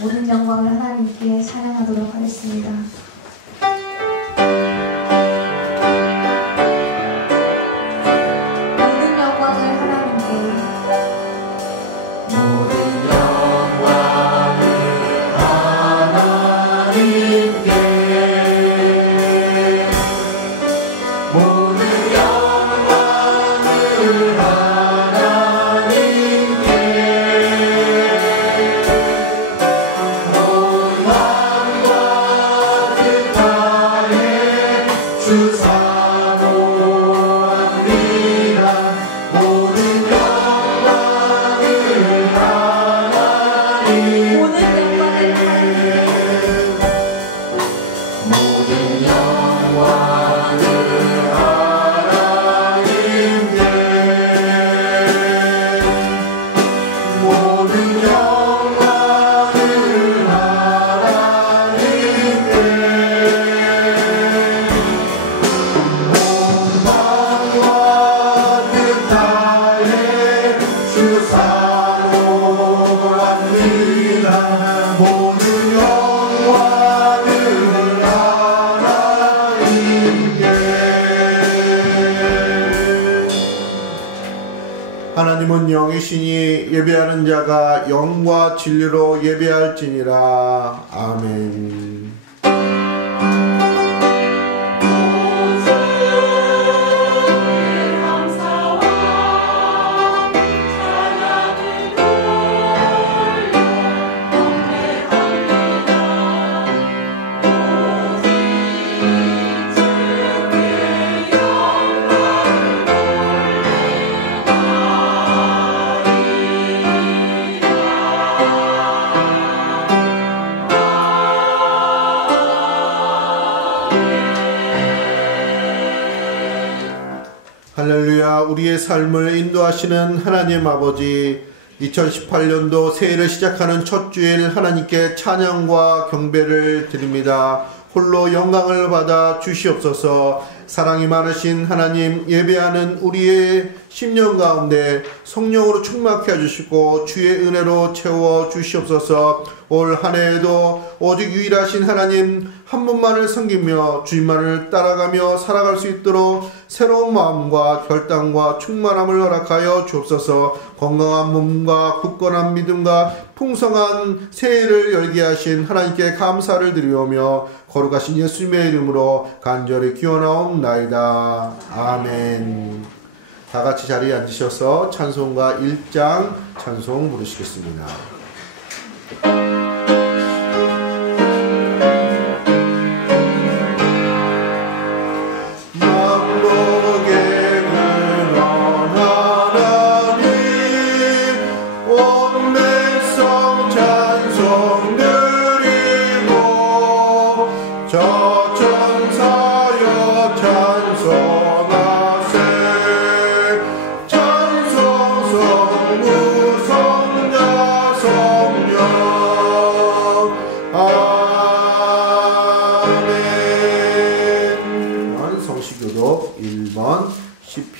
모든 영광을 하나님께 찬양하도록 하겠습니다. 하나님은 영이시니 예배하는 자가 영과 진리로 예배할지니라. 아멘. 할렐루야. 우리의 삶을 인도하시는 하나님 아버지, 2018년도 새해를 시작하는 첫 주일 하나님께 찬양과 경배를 드립니다. 홀로 영광을 받아 주시옵소서. 사랑이 많으신 하나님, 예배하는 우리의 심령 가운데 성령으로 충만케 해주시고 주의 은혜로 채워 주시옵소서. 올 한 해에도 오직 유일하신 하나님 한 분만을 섬기며 주님만을 따라가며 살아갈 수 있도록 새로운 마음과 결단과 충만함을 허락하여 주옵소서. 건강한 몸과 굳건한 믿음과 풍성한 새해를 열게 하신 하나님께 감사를 드리오며 거룩하신 예수님의 이름으로 간절히 기원하옵나이다. 아멘. 다 같이 자리에 앉으셔서 찬송가 1장 찬송 부르시겠습니다.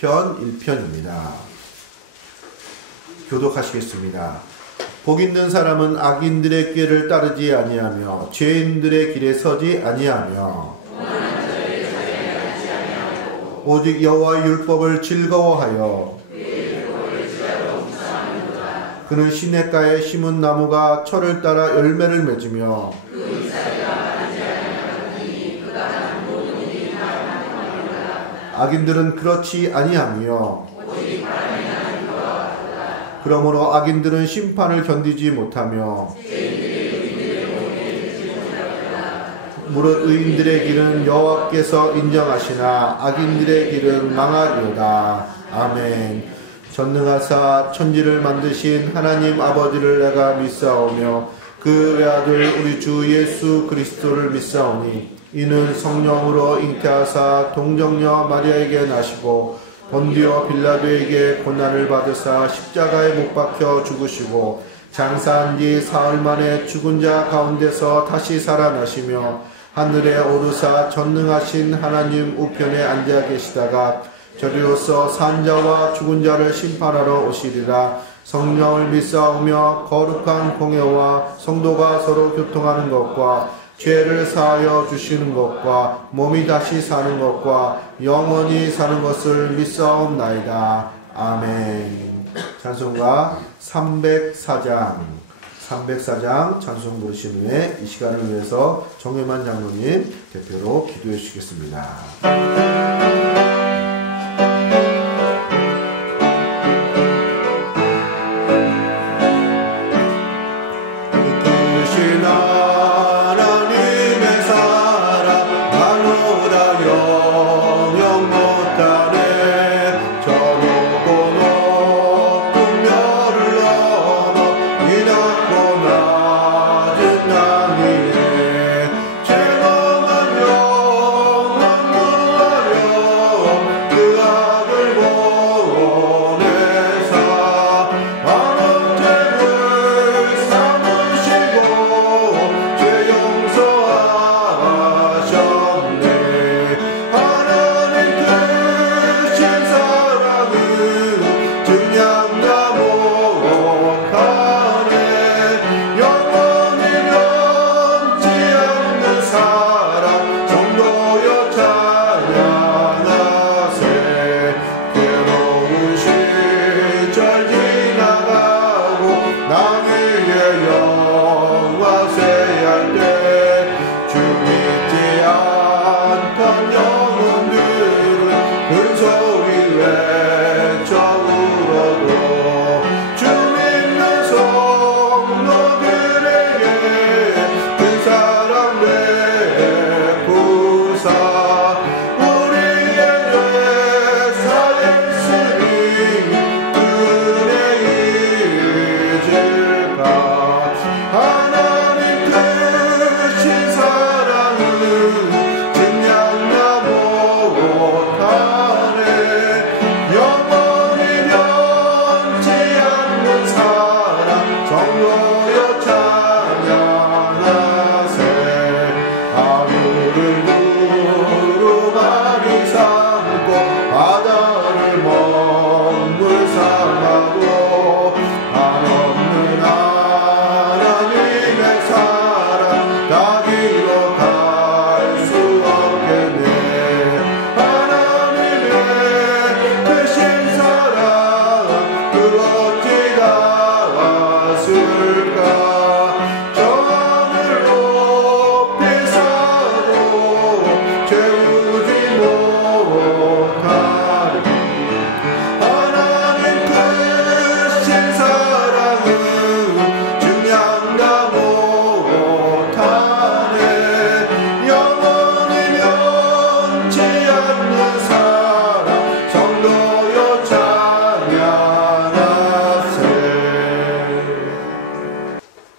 시편 1편입니다. 교독하시겠습니다. 복 있는 사람은 악인들의 길을 따르지 아니하며 죄인들의 길에 서지 아니하며 오직 여호와의 율법을 즐거워하여 그는 시냇가에 심은 나무가 철을 따라 열매를 맺으며 악인들은 그렇지 아니하며 그러므로 악인들은 심판을 견디지 못하며 무릇 의인들의 길은 여호와께서 인정하시나 악인들의 길은 망하리로다. 아멘. 전능하사 천지를 만드신 하나님 아버지를 내가 믿사오며 그 외아들 우리 주 예수 그리스도를 믿사오니 이는 성령으로 잉태하사 동정녀 마리아에게 나시고 본디오 빌라도에게 고난을 받으사 십자가에 못 박혀 죽으시고 장사한 뒤 사흘 만에 죽은 자 가운데서 다시 살아나시며 하늘에 오르사 전능하신 하나님 우편에 앉아 계시다가 저리로서 산 자와 죽은 자를 심판하러 오시리라. 성령을 믿사오며 거룩한 공회와 성도가 서로 교통하는 것과 죄를 사하여 주시는 것과 몸이 다시 사는 것과 영원히 사는 것을 믿사옵나이다. 아멘. 찬송가 304장 찬송 부르신 후에 이 시간을 위해서 정혜만 장로님 대표로 기도해 주시겠습니다.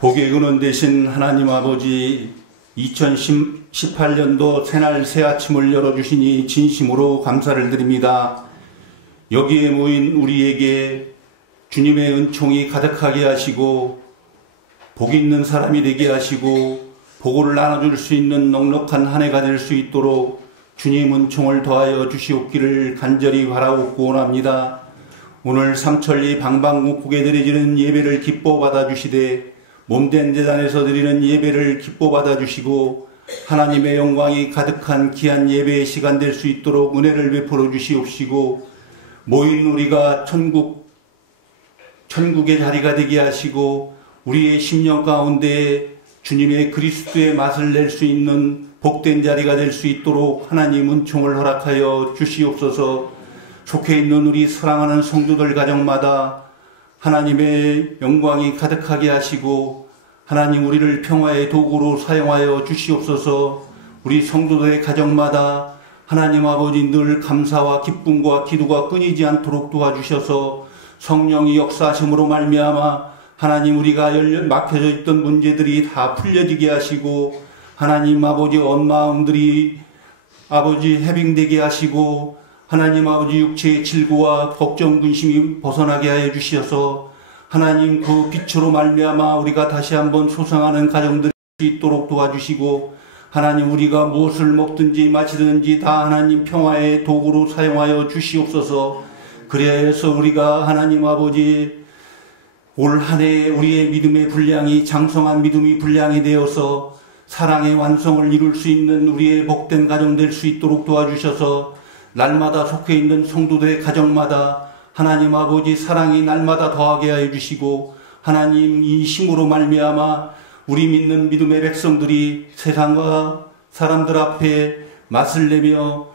복의 근원 되신 하나님 아버지, 2018년도 새날 새아침을 열어주시니 진심으로 감사를 드립니다. 여기에 모인 우리에게 주님의 은총이 가득하게 하시고 복 있는 사람이 되게 하시고 복을 나눠줄 수 있는 넉넉한 한 해가 될 수 있도록 주님 은총을 더하여 주시옵기를 간절히 바라옵고 원합니다. 오늘 삼천리 방방곡곡에 드려지는 예배를 기뻐 받아주시되 몸된 제단에서 드리는 예배를 기뻐 받아주시고 하나님의 영광이 가득한 귀한 예배의 시간 될 수 있도록 은혜를 베풀어 주시옵시고 모인 우리가 천국의 자리가 되게 하시고 우리의 심령 가운데 주님의 그리스도의 맛을 낼 수 있는 복된 자리가 될 수 있도록 하나님 은총을 허락하여 주시옵소서. 속해 있는 우리 사랑하는 성도들 가정마다 하나님의 영광이 가득하게 하시고 하나님 우리를 평화의 도구로 사용하여 주시옵소서. 우리 성도들의 가정마다 하나님 아버지 늘 감사와 기쁨과 기도가 끊이지 않도록 도와주셔서 성령이 역사하심으로 말미암아 하나님 우리가 막혀져 있던 문제들이 다 풀려지게 하시고 하나님 아버지 언 마음들이 아버지 해빙되게 하시고 하나님 아버지 육체의 질고와 걱정 근심이 벗어나게 하여 주셔서 하나님 그 빛으로 말미암아 우리가 다시 한번 소생하는 가정들이 있도록 도와주시고 하나님 우리가 무엇을 먹든지 마시든지 다 하나님 평화의 도구로 사용하여 주시옵소서. 그래야 해서 우리가 하나님 아버지 올 한 해 우리의 믿음의 분량이 장성한 믿음이 분량이 되어서 사랑의 완성을 이룰 수 있는 우리의 복된 가정 될 수 있도록 도와주셔서 날마다 속해 있는 성도들의 가정마다 하나님 아버지 사랑이 날마다 더하게 하여 주시고 하나님 이 힘으로 말미암아 우리 믿는 믿음의 백성들이 세상과 사람들 앞에 맛을 내며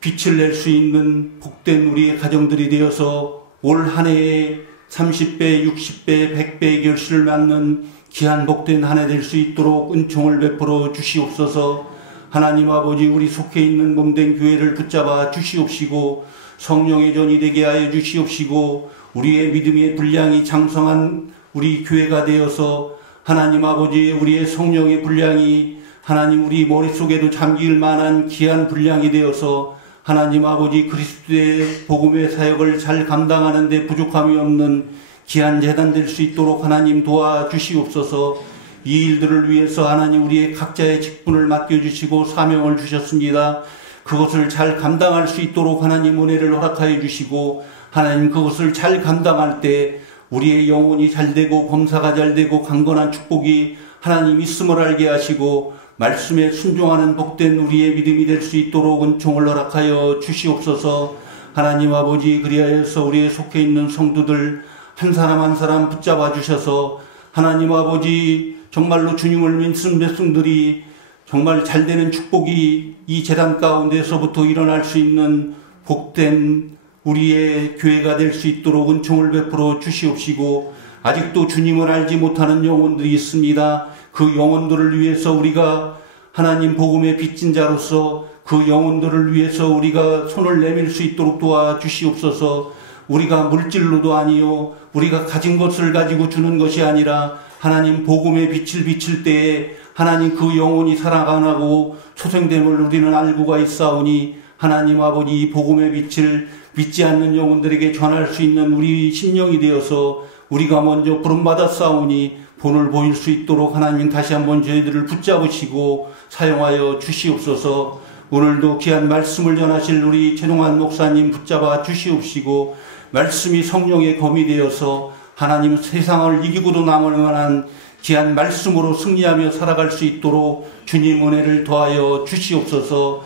빛을 낼 수 있는 복된 우리의 가정들이 되어서 올 한 해에 30배, 60배, 100배의 결실을 맞는 귀한 복된 한 해 될 수 있도록 은총을 베풀어 주시옵소서. 하나님 아버지 우리 속해 있는 몸된 교회를 붙잡아 주시옵시고 성령의 전이 되게 하여 주시옵시고 우리의 믿음의 분량이 장성한 우리 교회가 되어서 하나님 아버지 우리의 성령의 분량이 하나님 우리 머릿속에도 잠길 만한 귀한 분량이 되어서 하나님 아버지 그리스도의 복음의 사역을 잘 감당하는 데 부족함이 없는 귀한 재단 될 수 있도록 하나님 도와주시옵소서. 이 일들을 위해서 하나님 우리의 각자의 직분을 맡겨주시고 사명을 주셨습니다. 그것을 잘 감당할 수 있도록 하나님 은혜를 허락하여 주시고 하나님 그것을 잘 감당할 때 우리의 영혼이 잘되고 범사가 잘되고 강건한 축복이 하나님 있음을 알게 하시고 말씀에 순종하는 복된 우리의 믿음이 될 수 있도록 은총을 허락하여 주시옵소서. 하나님 아버지 그리하여서 우리의 속해 있는 성도들 한 사람 한 사람 붙잡아 주셔서 하나님 아버지 정말로 주님을 믿는 백성들이 정말 잘되는 축복이 이 재단 가운데서부터 일어날 수 있는 복된 우리의 교회가 될 수 있도록 은총을 베풀어 주시옵시고 아직도 주님을 알지 못하는 영혼들이 있습니다. 그 영혼들을 위해서 우리가 하나님 복음의 빚진 자로서 그 영혼들을 위해서 우리가 손을 내밀 수 있도록 도와주시옵소서. 우리가 물질로도 아니요 우리가 가진 것을 가지고 주는 것이 아니라 하나님 복음의 빛을 비칠 때에 하나님 그 영혼이 살아가고 소생됨을 우리는 알고가 있사오니 하나님 아버지 이 복음의 빛을 믿지 않는 영혼들에게 전할 수 있는 우리 심령이 되어서 우리가 먼저 부름받았사오니 본을 보일 수 있도록 하나님 다시 한번 저희들을 붙잡으시고 사용하여 주시옵소서. 오늘도 귀한 말씀을 전하실 우리 최동환 목사님 붙잡아 주시옵시고 말씀이 성령의 검이 되어서 하나님 세상을 이기고도 남을 만한 귀한 말씀으로 승리하며 살아갈 수 있도록 주님 은혜를 더하여 주시옵소서.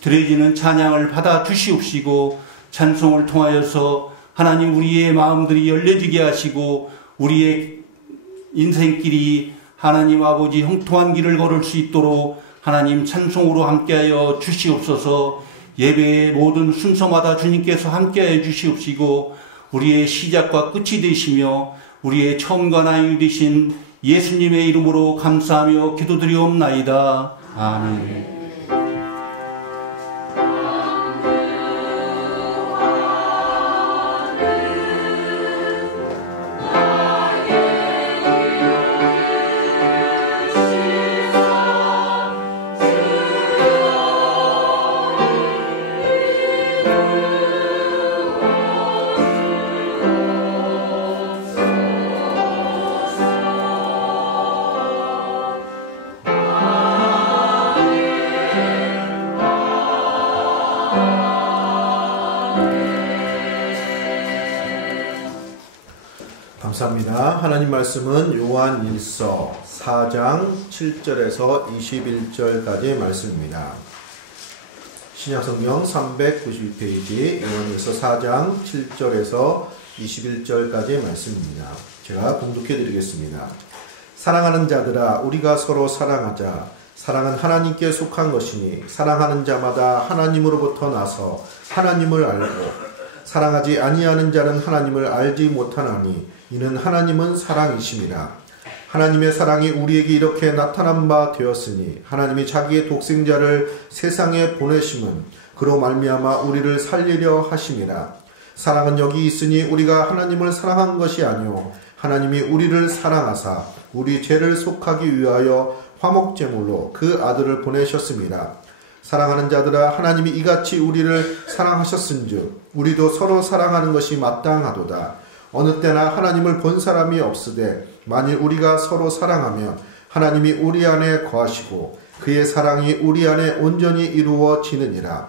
드려지는 찬양을 받아 주시옵시고 찬송을 통하여서 하나님 우리의 마음들이 열려지게 하시고 우리의 인생길이 하나님 아버지 형통한 길을 걸을 수 있도록 하나님 찬송으로 함께하여 주시옵소서. 예배의 모든 순서마다 주님께서 함께하여 주시옵시고 우리의 시작과 끝이 되시며 우리의 처음과 나중이 되신 예수님의 이름으로 감사하며 기도드리옵나이다. 아멘. 감사합니다. 하나님 말씀은 요한일서 4장 7절에서 21절까지의 말씀입니다. 신약성경 392페이지 요한일서 4장 7절에서 21절까지의 말씀입니다. 제가 봉독해 드리겠습니다. 사랑하는 자들아, 우리가 서로 사랑하자. 사랑은 하나님께 속한 것이니 사랑하는 자마다 하나님으로부터 나서 하나님을 알고 사랑하지 아니하는 자는 하나님을 알지 못하나니 이는 하나님은 사랑이심이라. 하나님의 사랑이 우리에게 이렇게 나타난 바 되었으니 하나님이 자기의 독생자를 세상에 보내심은 그로 말미암아 우리를 살리려 하심이라. 사랑은 여기 있으니 우리가 하나님을 사랑한 것이 아니오 하나님이 우리를 사랑하사 우리 죄를 속하기 위하여 화목제물로 그 아들을 보내셨습니다. 사랑하는 자들아, 하나님이 이같이 우리를 사랑하셨은즉 우리도 서로 사랑하는 것이 마땅하도다. 어느 때나 하나님을 본 사람이 없으되 만일 우리가 서로 사랑하면 하나님이 우리 안에 거하시고 그의 사랑이 우리 안에 온전히 이루어지느니라.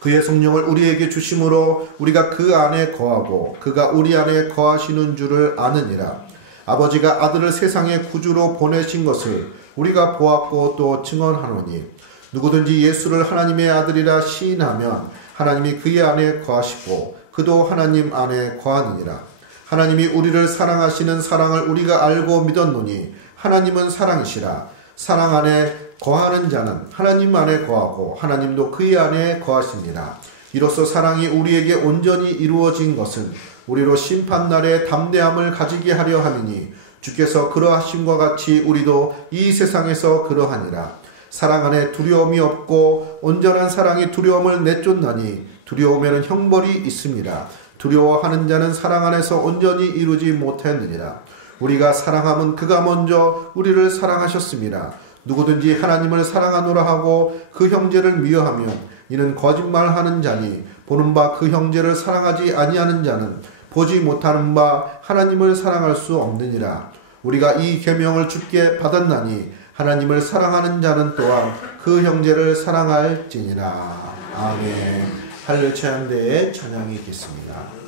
그의 성령을 우리에게 주심으로 우리가 그 안에 거하고 그가 우리 안에 거하시는 줄을 아느니라. 아버지가 아들을 세상의 구주로 보내신 것을 우리가 보았고 또 증언하노니 누구든지 예수를 하나님의 아들이라 시인하면 하나님이 그의 안에 거하시고 그도 하나님 안에 거하느니라. 하나님이 우리를 사랑하시는 사랑을 우리가 알고 믿었노니 하나님은 사랑이시라. 사랑 안에 거하는 자는 하나님 안에 거하고 하나님도 그의 안에 거하시니라. 이로써 사랑이 우리에게 온전히 이루어진 것은 우리로 심판날에 담대함을 가지게 하려 함이니 주께서 그러하심과 같이 우리도 이 세상에서 그러하니라. 사랑 안에 두려움이 없고 온전한 사랑이 두려움을 내쫓나니 두려움에는 형벌이 있습니다. 두려워하는 자는 사랑 안에서 온전히 이루지 못했느니라. 우리가 사랑함은 그가 먼저 우리를 사랑하셨습니다. 누구든지 하나님을 사랑하노라 하고 그 형제를 미워하면 이는 거짓말하는 자니 보는 바 그 형제를 사랑하지 아니하는 자는 보지 못하는 바 하나님을 사랑할 수 없느니라. 우리가 이 계명을 주께 받았나니 하나님을 사랑하는 자는 또한 그 형제를 사랑할지니라. 아멘. 할렐루야 찬양대의 찬양이 있겠습니다.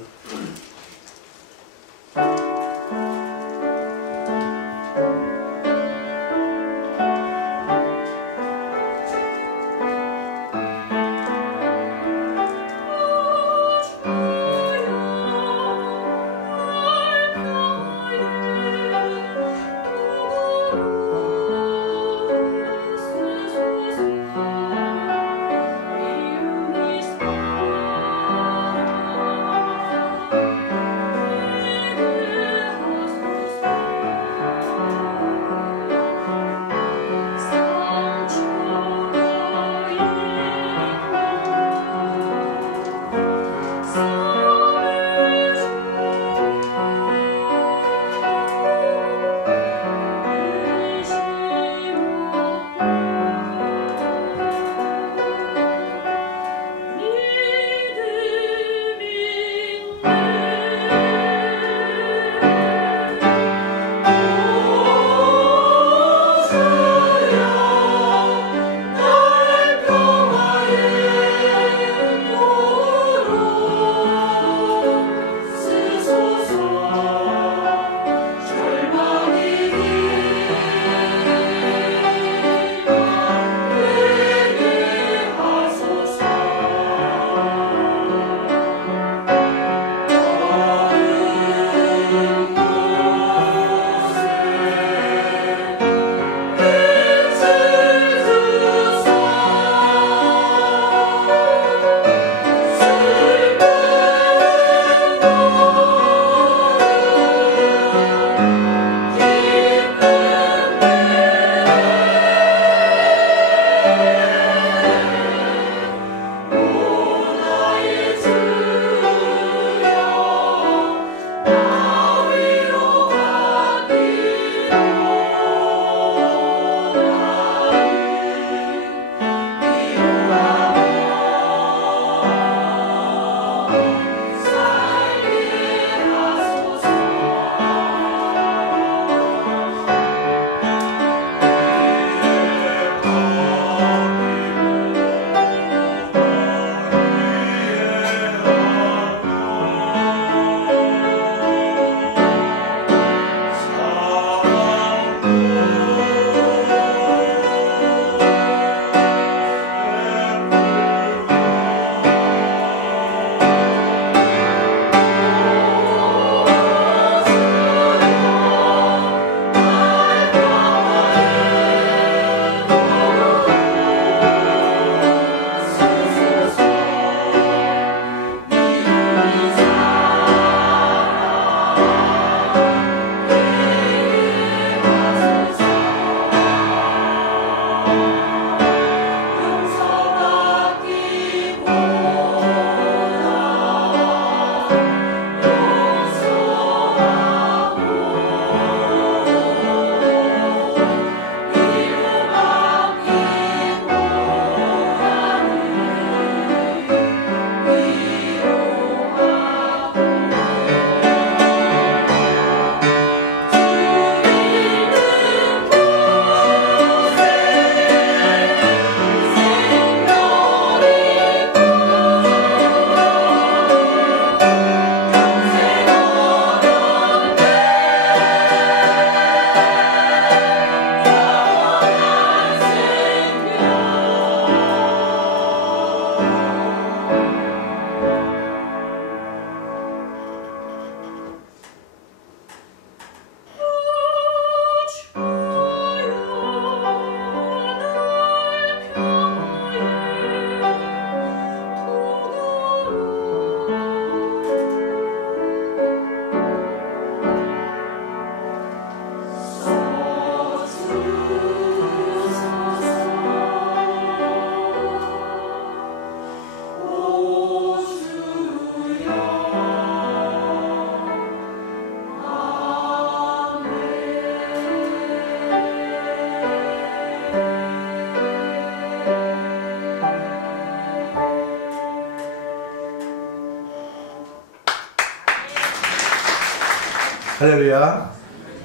할렐루야.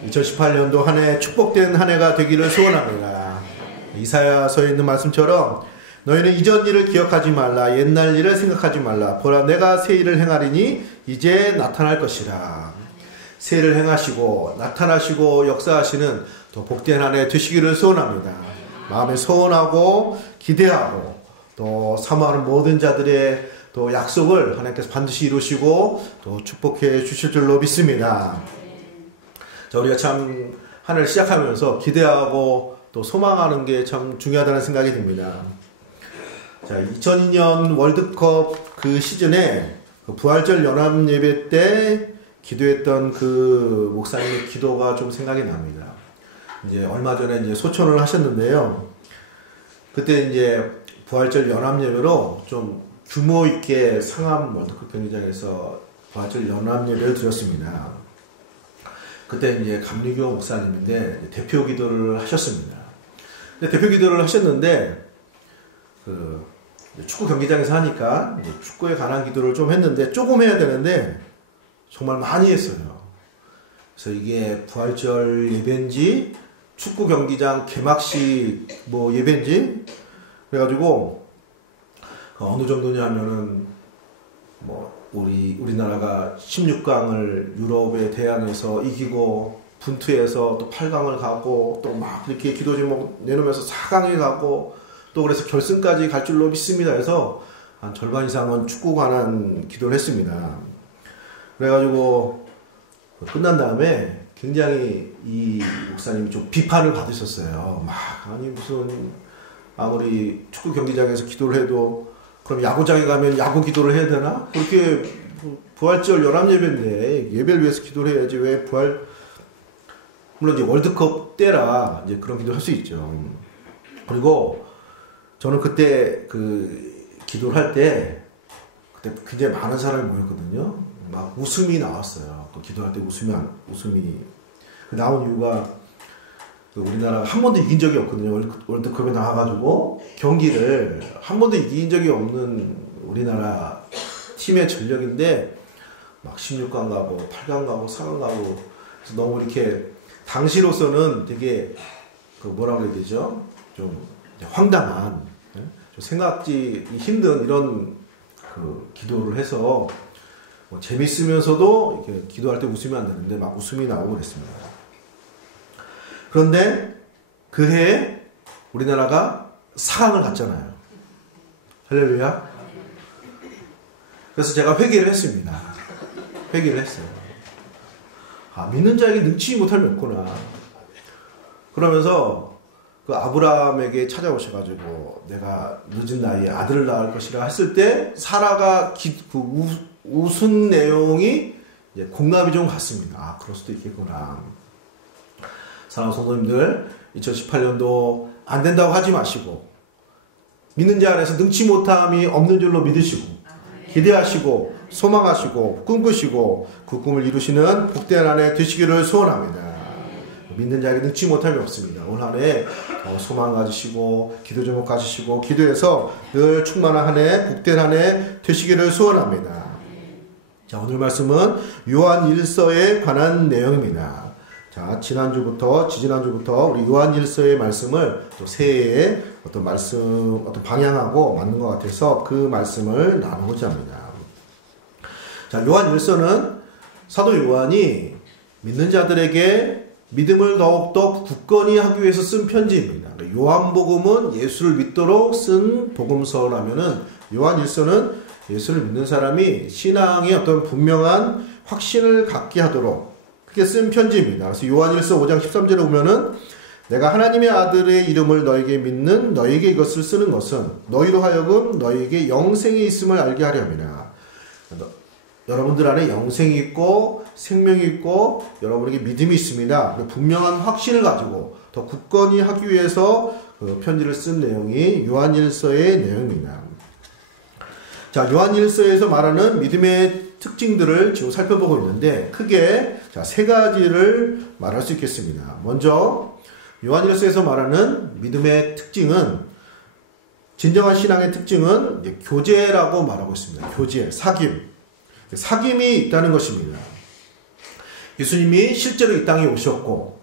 2018년도 한 해 축복된 한 해가 되기를 소원합니다. 이사야서에 있는 말씀처럼 너희는 이전 일을 기억하지 말라. 옛날 일을 생각하지 말라. 보라 내가 새 일을 행하리니 이제 나타날 것이라. 새 일을 행하시고 나타나시고 역사하시는 또 복된 한 해 되시기를 소원합니다. 마음에 소원하고 기대하고 또 사모하는 모든 자들의 또 약속을 하나님께서 반드시 이루시고 또 축복해 주실 줄로 믿습니다. 자, 우리가 참 한 해를 시작하면서 기대하고 또 소망하는 게 참 중요하다는 생각이 듭니다. 자, 2002년 월드컵 그 시즌에 그 부활절 연합 예배 때 기도했던 그 목사님의 기도가 좀 생각이 납니다. 이제 얼마 전에 이제 소천을 하셨는데요. 그때 이제 부활절 연합 예배로 좀 규모 있게 상암 월드컵 경기장에서 부활절 연합 예배를 드렸습니다. 그때 이제 감리교 목사님인데 대표 기도를 하셨습니다. 근데 대표 기도를 하셨는데 그 축구 경기장에서 하니까 축구에 관한 기도를 좀 했는데 조금 해야 되는데 정말 많이 했어요. 그래서 이게 부활절 예배인지 축구 경기장 개막식 뭐 예배인지 그래가지고 어느 정도냐면은 뭐 우리나라가 16강을 유럽의 대항에서 이기고 분투해서 또 8강을 가고 또 막 이렇게 기도 제목 내놓으면서 4강에 가고 또 그래서 결승까지 갈 줄로 믿습니다. 해서 한 절반 이상은 축구 관한 기도를 했습니다. 그래가지고 끝난 다음에 굉장히 이 목사님이 좀 비판을 받으셨어요. 막 아니 무슨 아무리 축구 경기장에서 기도를 해도 그럼 야구장에 가면 야구 기도를 해야 되나? 그렇게 부활절 연합 예배인데 예배를 위해서 기도를 해야지 왜 물론 이제 월드컵 때라 이제 그런 기도를 할 수 있죠. 그리고 저는 그때 그 기도를 할 때 그때 굉장히 많은 사람이 모였거든요. 막 웃음이 나왔어요. 또 기도할 때 웃음이 나온 이유가 우리나라가 한 번도 이긴 적이 없거든요. 월드컵에 나와가지고 경기를 한 번도 이긴 적이 없는 우리나라 팀의 전력인데 막 16강 가고 8강 가고 4강 가고 그래서 너무 이렇게 당시로서는 되게 그 뭐라고 해야 되죠? 좀 황당한 좀 생각지 힘든 이런 그 기도를 해서 뭐 재밌으면서도 이렇게 기도할 때 웃으면 안 되는데 막 웃음이 나오고 그랬습니다. 그런데 그 해에 우리나라가 4강을 갔잖아요. 할렐루야. 그래서 제가 회개를 했습니다. 회개를 했어요. 아, 믿는 자에게 능치 못할 게 없구나. 그러면서 그 아브라함에게 찾아오셔가지고 내가 늦은 나이에 아들을 낳을 것이라 했을 때 사라가 웃은 내용이 이제 공감이 좀 갔습니다. 아, 그럴 수도 있겠구나. 사랑하는 성도님들, 2018년도 안 된다고 하지 마시고 믿는 자 안에서 능치 못함이 없는 줄로 믿으시고 기대하시고 소망하시고 꿈꾸시고 그 꿈을 이루시는 복된 한 해 되시기를 소원합니다. 믿는 자에게 능치 못함이 없습니다. 올 한 해 소망 가지시고 기도 제목 가지시고 기도해서 늘 충만한 한 해 복된 한 해 되시기를 소원합니다. 자, 오늘 말씀은 요한 1서에 관한 내용입니다. 자, 지지난주부터 우리 요한 1서의 말씀을 또 새해에 어떤 말씀, 어떤 방향하고 맞는 것 같아서 그 말씀을 나누고자 합니다. 자, 요한 1서는 사도 요한이 믿는 자들에게 믿음을 더욱더 굳건히 하기 위해서 쓴 편지입니다. 요한복음은 예수를 믿도록 쓴 복음서라면은 요한 1서는 예수를 믿는 사람이 신앙의 어떤 분명한 확신을 갖게 하도록 그렇게 쓴 편지입니다. 그래서 요한 1서 5장 13절에 보면은 내가 하나님의 아들의 이름을 너에게 믿는 너에게 이것을 쓰는 것은 너희로 하여금 너에게 영생이 있음을 알게 하려 함이라. 여러분들 안에 영생이 있고 생명이 있고 여러분에게 믿음이 있습니다. 분명한 확신을 가지고 더 굳건히 하기 위해서 그 편지를 쓴 내용이 요한 1서의 내용입니다. 자, 요한 1서에서 말하는 믿음의 특징들을 지금 살펴보고 있는데 크게 세 가지를 말할 수 있겠습니다. 먼저 요한 1서에서 말하는 믿음의 특징은 진정한 신앙의 특징은 이제 교제라고 말하고 있습니다. 교제, 사귐이 있다는 것입니다. 예수님이 실제로 이 땅에 오셨고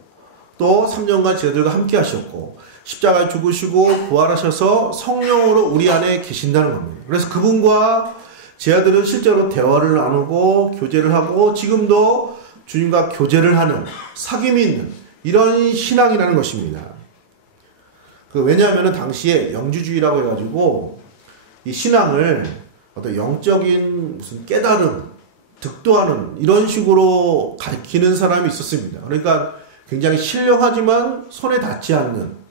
또 3년간 제자들과 함께 하셨고 십자가에 죽으시고 부활하셔서 성령으로 우리 안에 계신다는 겁니다. 그래서 그분과 제자들은 실제로 대화를 나누고 교제를 하고 지금도 주님과 교제를 하는 사귐이 있는 이런 신앙이라는 것입니다. 왜냐하면 당시에 영주주의라고 해가지고 이 신앙을 어떤 영적인 무슨 깨달음, 득도하는 이런 식으로 가르치는 사람이 있었습니다. 그러니까 굉장히 신령하지만 손에 닿지 않는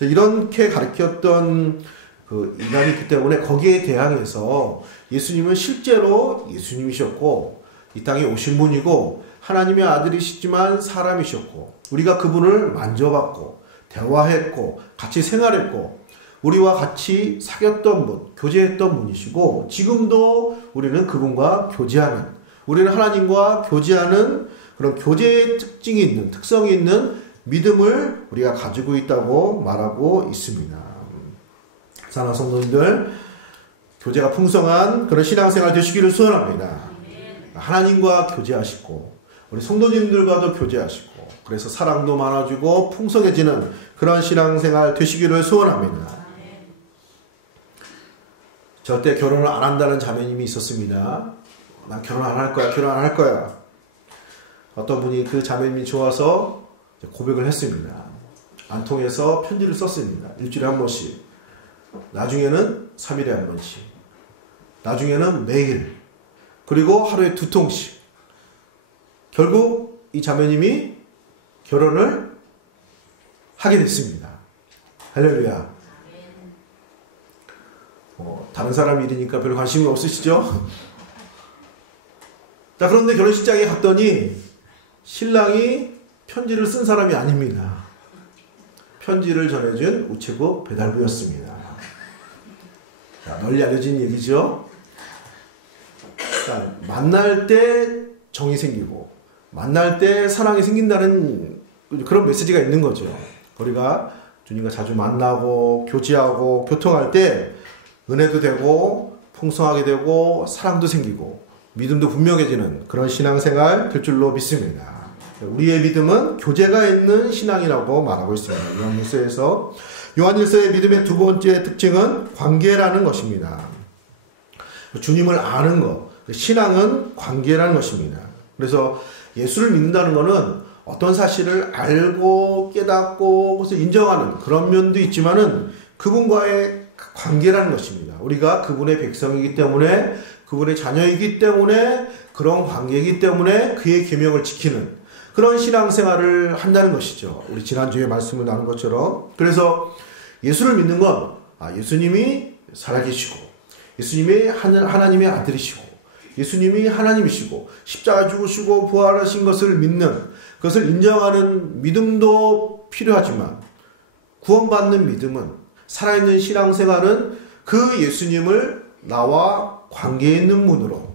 이렇게 가르쳤던 그 인간이 있기 때문에 거기에 대항해서 예수님은 실제로 예수님이셨고 이 땅에 오신 분이고 하나님의 아들이시지만 사람이셨고 우리가 그분을 만져봤고 대화했고 같이 생활했고 우리와 같이 사귀었던 분, 교제했던 분이시고 지금도 우리는 그분과 교제하는 우리는 하나님과 교제하는 그런 교제의 특징이 있는 특성이 있는 믿음을 우리가 가지고 있다고 말하고 있습니다. 사랑하는 성도님들 교제가 풍성한 그런 신앙생활 되시기를 소원합니다. 하나님과 교제하시고 우리 성도님들과도 교제하시고 그래서 사랑도 많아지고 풍성해지는 그런 신앙생활 되시기를 소원합니다. 저때 결혼을 안 한다는 자매님이 있었습니다. 난 결혼 안 할 거야. 결혼 안 할 거야. 어떤 분이 그 자매님이 좋아서 고백을 했습니다. 안 통해서 편지를 썼습니다. 일주일에 한 번씩. 나중에는 3일에 한 번씩. 나중에는 매일. 그리고 하루에 2통씩. 결국 이 자매님이 결혼을 하게 됐습니다. 할렐루야. 다른 사람 일이니까 별로 관심이 없으시죠? 자, 그런데 결혼식장에 갔더니 신랑이 편지를 쓴 사람이 아닙니다. 편지를 전해준 우체국 배달부였습니다. 자, 널리 알려진 얘기죠. 자, 만날 때 정이 생기고 만날 때 사랑이 생긴다는 그런 메시지가 있는 거죠. 우리가 주님과 자주 만나고 교제하고 교통할 때 은혜도 되고 풍성하게 되고 사랑도 생기고 믿음도 분명해지는 그런 신앙생활 될 줄로 믿습니다. 우리의 믿음은 교제가 있는 신앙이라고 말하고 있습니다. 요한일서의 믿음의 두 번째 특징은 관계라는 것입니다. 주님을 아는 것, 신앙은 관계라는 것입니다. 그래서 예수를 믿는다는 것은 어떤 사실을 알고 깨닫고 그래서 인정하는 그런 면도 있지만은 그분과의 관계라는 것입니다. 우리가 그분의 백성이기 때문에 그분의 자녀이기 때문에 그런 관계이기 때문에 그의 계명을 지키는 그런 신앙생활을 한다는 것이죠. 우리 지난주에 말씀을 나눈 것처럼. 그래서 예수를 믿는 건 예수님이 살아계시고 예수님이 하나님의 아들이시고 예수님이 하나님이시고 십자가 죽으시고 부활하신 것을 믿는 그것을 인정하는 믿음도 필요하지만 구원받는 믿음은 살아있는 신앙생활은 그 예수님을 나와 관계 있는 분으로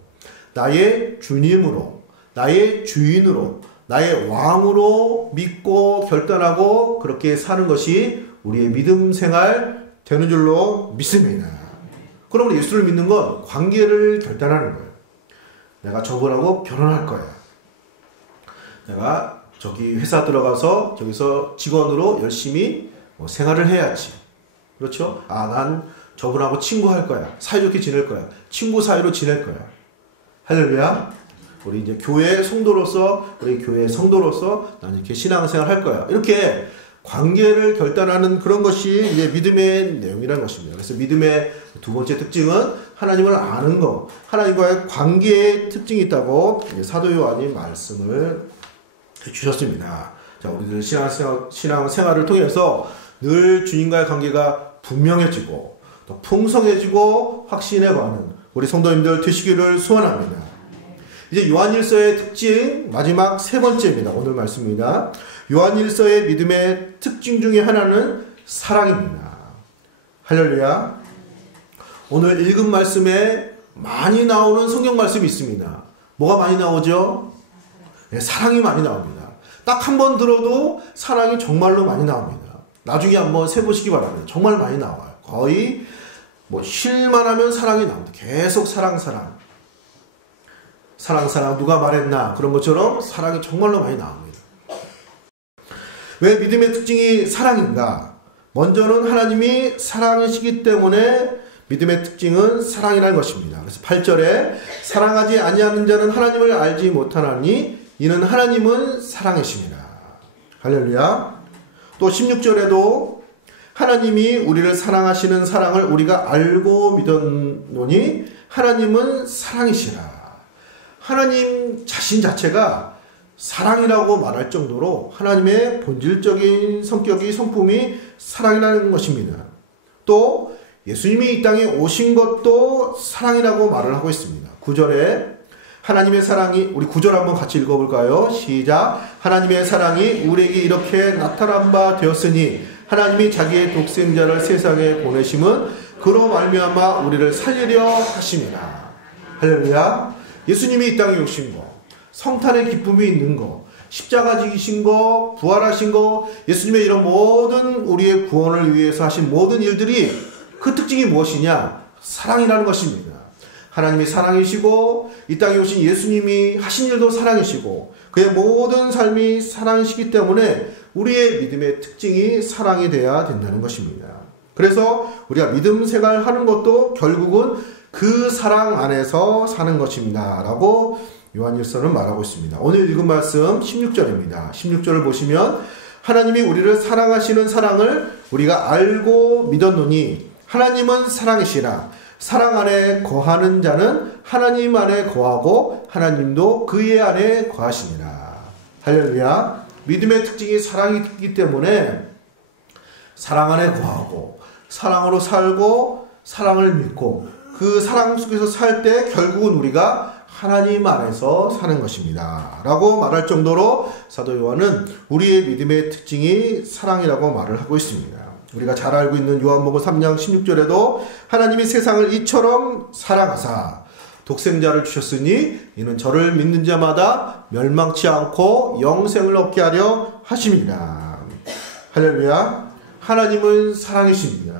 나의 주님으로 나의 주인으로 나의 왕으로 믿고 결단하고 그렇게 사는 것이 우리의 믿음 생활 되는 줄로 믿습니다. 그러므로 예수를 믿는 건 관계를 결단하는 거예요. 내가 저분하고 결혼할 거야. 내가 저기 회사 들어가서 저기서 직원으로 열심히 생활을 해야지. 그렇죠? 난 저분하고 친구할 거야. 사이좋게 지낼 거야. 친구 사이로 지낼 거야. 할렐루야. 우리 이제 교회 성도로서, 우리 교회 성도로서 난 이렇게 신앙생활 할 거야. 이렇게 관계를 결단하는 그런 것이 이제 믿음의 내용이라는 것입니다. 그래서 믿음의 두 번째 특징은 하나님을 아는 것, 하나님과의 관계의 특징이 있다고 사도 요한이 말씀을 주셨습니다. 자, 우리들 신앙생활을 통해서 늘 주님과의 관계가 분명해지고 또 풍성해지고 확신해가는 우리 성도님들 되시기를 소원합니다. 이제 요한일서의 특징 마지막 세 번째입니다. 오늘 말씀입니다. 요한일서의 믿음의 특징 중에 하나는 사랑입니다. 할렐루야. 오늘 읽은 말씀에 많이 나오는 성경 말씀이 있습니다. 뭐가 많이 나오죠? 네, 사랑이 많이 나옵니다. 딱 한 번 들어도 사랑이 정말로 많이 나옵니다. 나중에 한번 세보시기 바랍니다. 정말 많이 나와요. 거의 쉴만 하면 사랑이 나옵니다. 계속 사랑. 사랑 누가 말했나 그런 것처럼 사랑이 정말로 많이 나옵니다. 왜 믿음의 특징이 사랑인가? 먼저는 하나님이 사랑이시기 때문에 믿음의 특징은 사랑이라는 것입니다. 그래서 8절에 사랑하지 아니하는 자는 하나님을 알지 못하나니 이는 하나님은 사랑이십니다. 할렐루야. 또 16절에도 하나님이 우리를 사랑하시는 사랑을 우리가 알고 믿었노니 하나님은 사랑이시라. 하나님 자신 자체가 사랑이라고 말할 정도로 하나님의 본질적인 성품이 사랑이라는 것입니다. 또 예수님이 이 땅에 오신 것도 사랑이라고 말을 하고 있습니다. 9절에 하나님의 사랑이, 우리 9절 한번 같이 읽어볼까요? 시작. 하나님의 사랑이 우리에게 이렇게 나타난 바 되었으니 하나님이 자기의 독생자를 세상에 보내심은 그로 말미암아 우리를 살리려 하심이라. 할렐루야. 예수님이 이 땅에 오신 거, 성탄의 기쁨이 있는 거, 십자가 지기신 거, 부활하신 거, 예수님의 이런 모든 우리의 구원을 위해서 하신 모든 일들이 그 특징이 무엇이냐? 사랑이라는 것입니다. 하나님이 사랑이시고 이 땅에 오신 예수님이 하신 일도 사랑이시고 그의 모든 삶이 사랑이시기 때문에 우리의 믿음의 특징이 사랑이 돼야 된다는 것입니다. 그래서 우리가 믿음 생활하는 것도 결국은 그 사랑 안에서 사는 것입니다. 라고 요한일서는 말하고 있습니다. 오늘 읽은 말씀 16절입니다. 16절을 보시면 하나님이 우리를 사랑하시는 사랑을 우리가 알고 믿었노니 하나님은 사랑이시라. 사랑 안에 거하는 자는 하나님 안에 거하고 하나님도 그의 안에 거하시니라. 할렐루야. 믿음의 특징이 사랑이기 때문에 사랑 안에 거하고 사랑으로 살고 사랑을 믿고 그 사랑 속에서 살 때 결국은 우리가 하나님 안에서 사는 것입니다. 라고 말할 정도로 사도 요한은 우리의 믿음의 특징이 사랑이라고 말을 하고 있습니다. 우리가 잘 알고 있는 요한복음 3장 16절에도 하나님이 세상을 이처럼 사랑하사 독생자를 주셨으니 이는 저를 믿는 자마다 멸망치 않고 영생을 얻게 하려 하심이라. 할렐루야. 하나님은 사랑이십니다.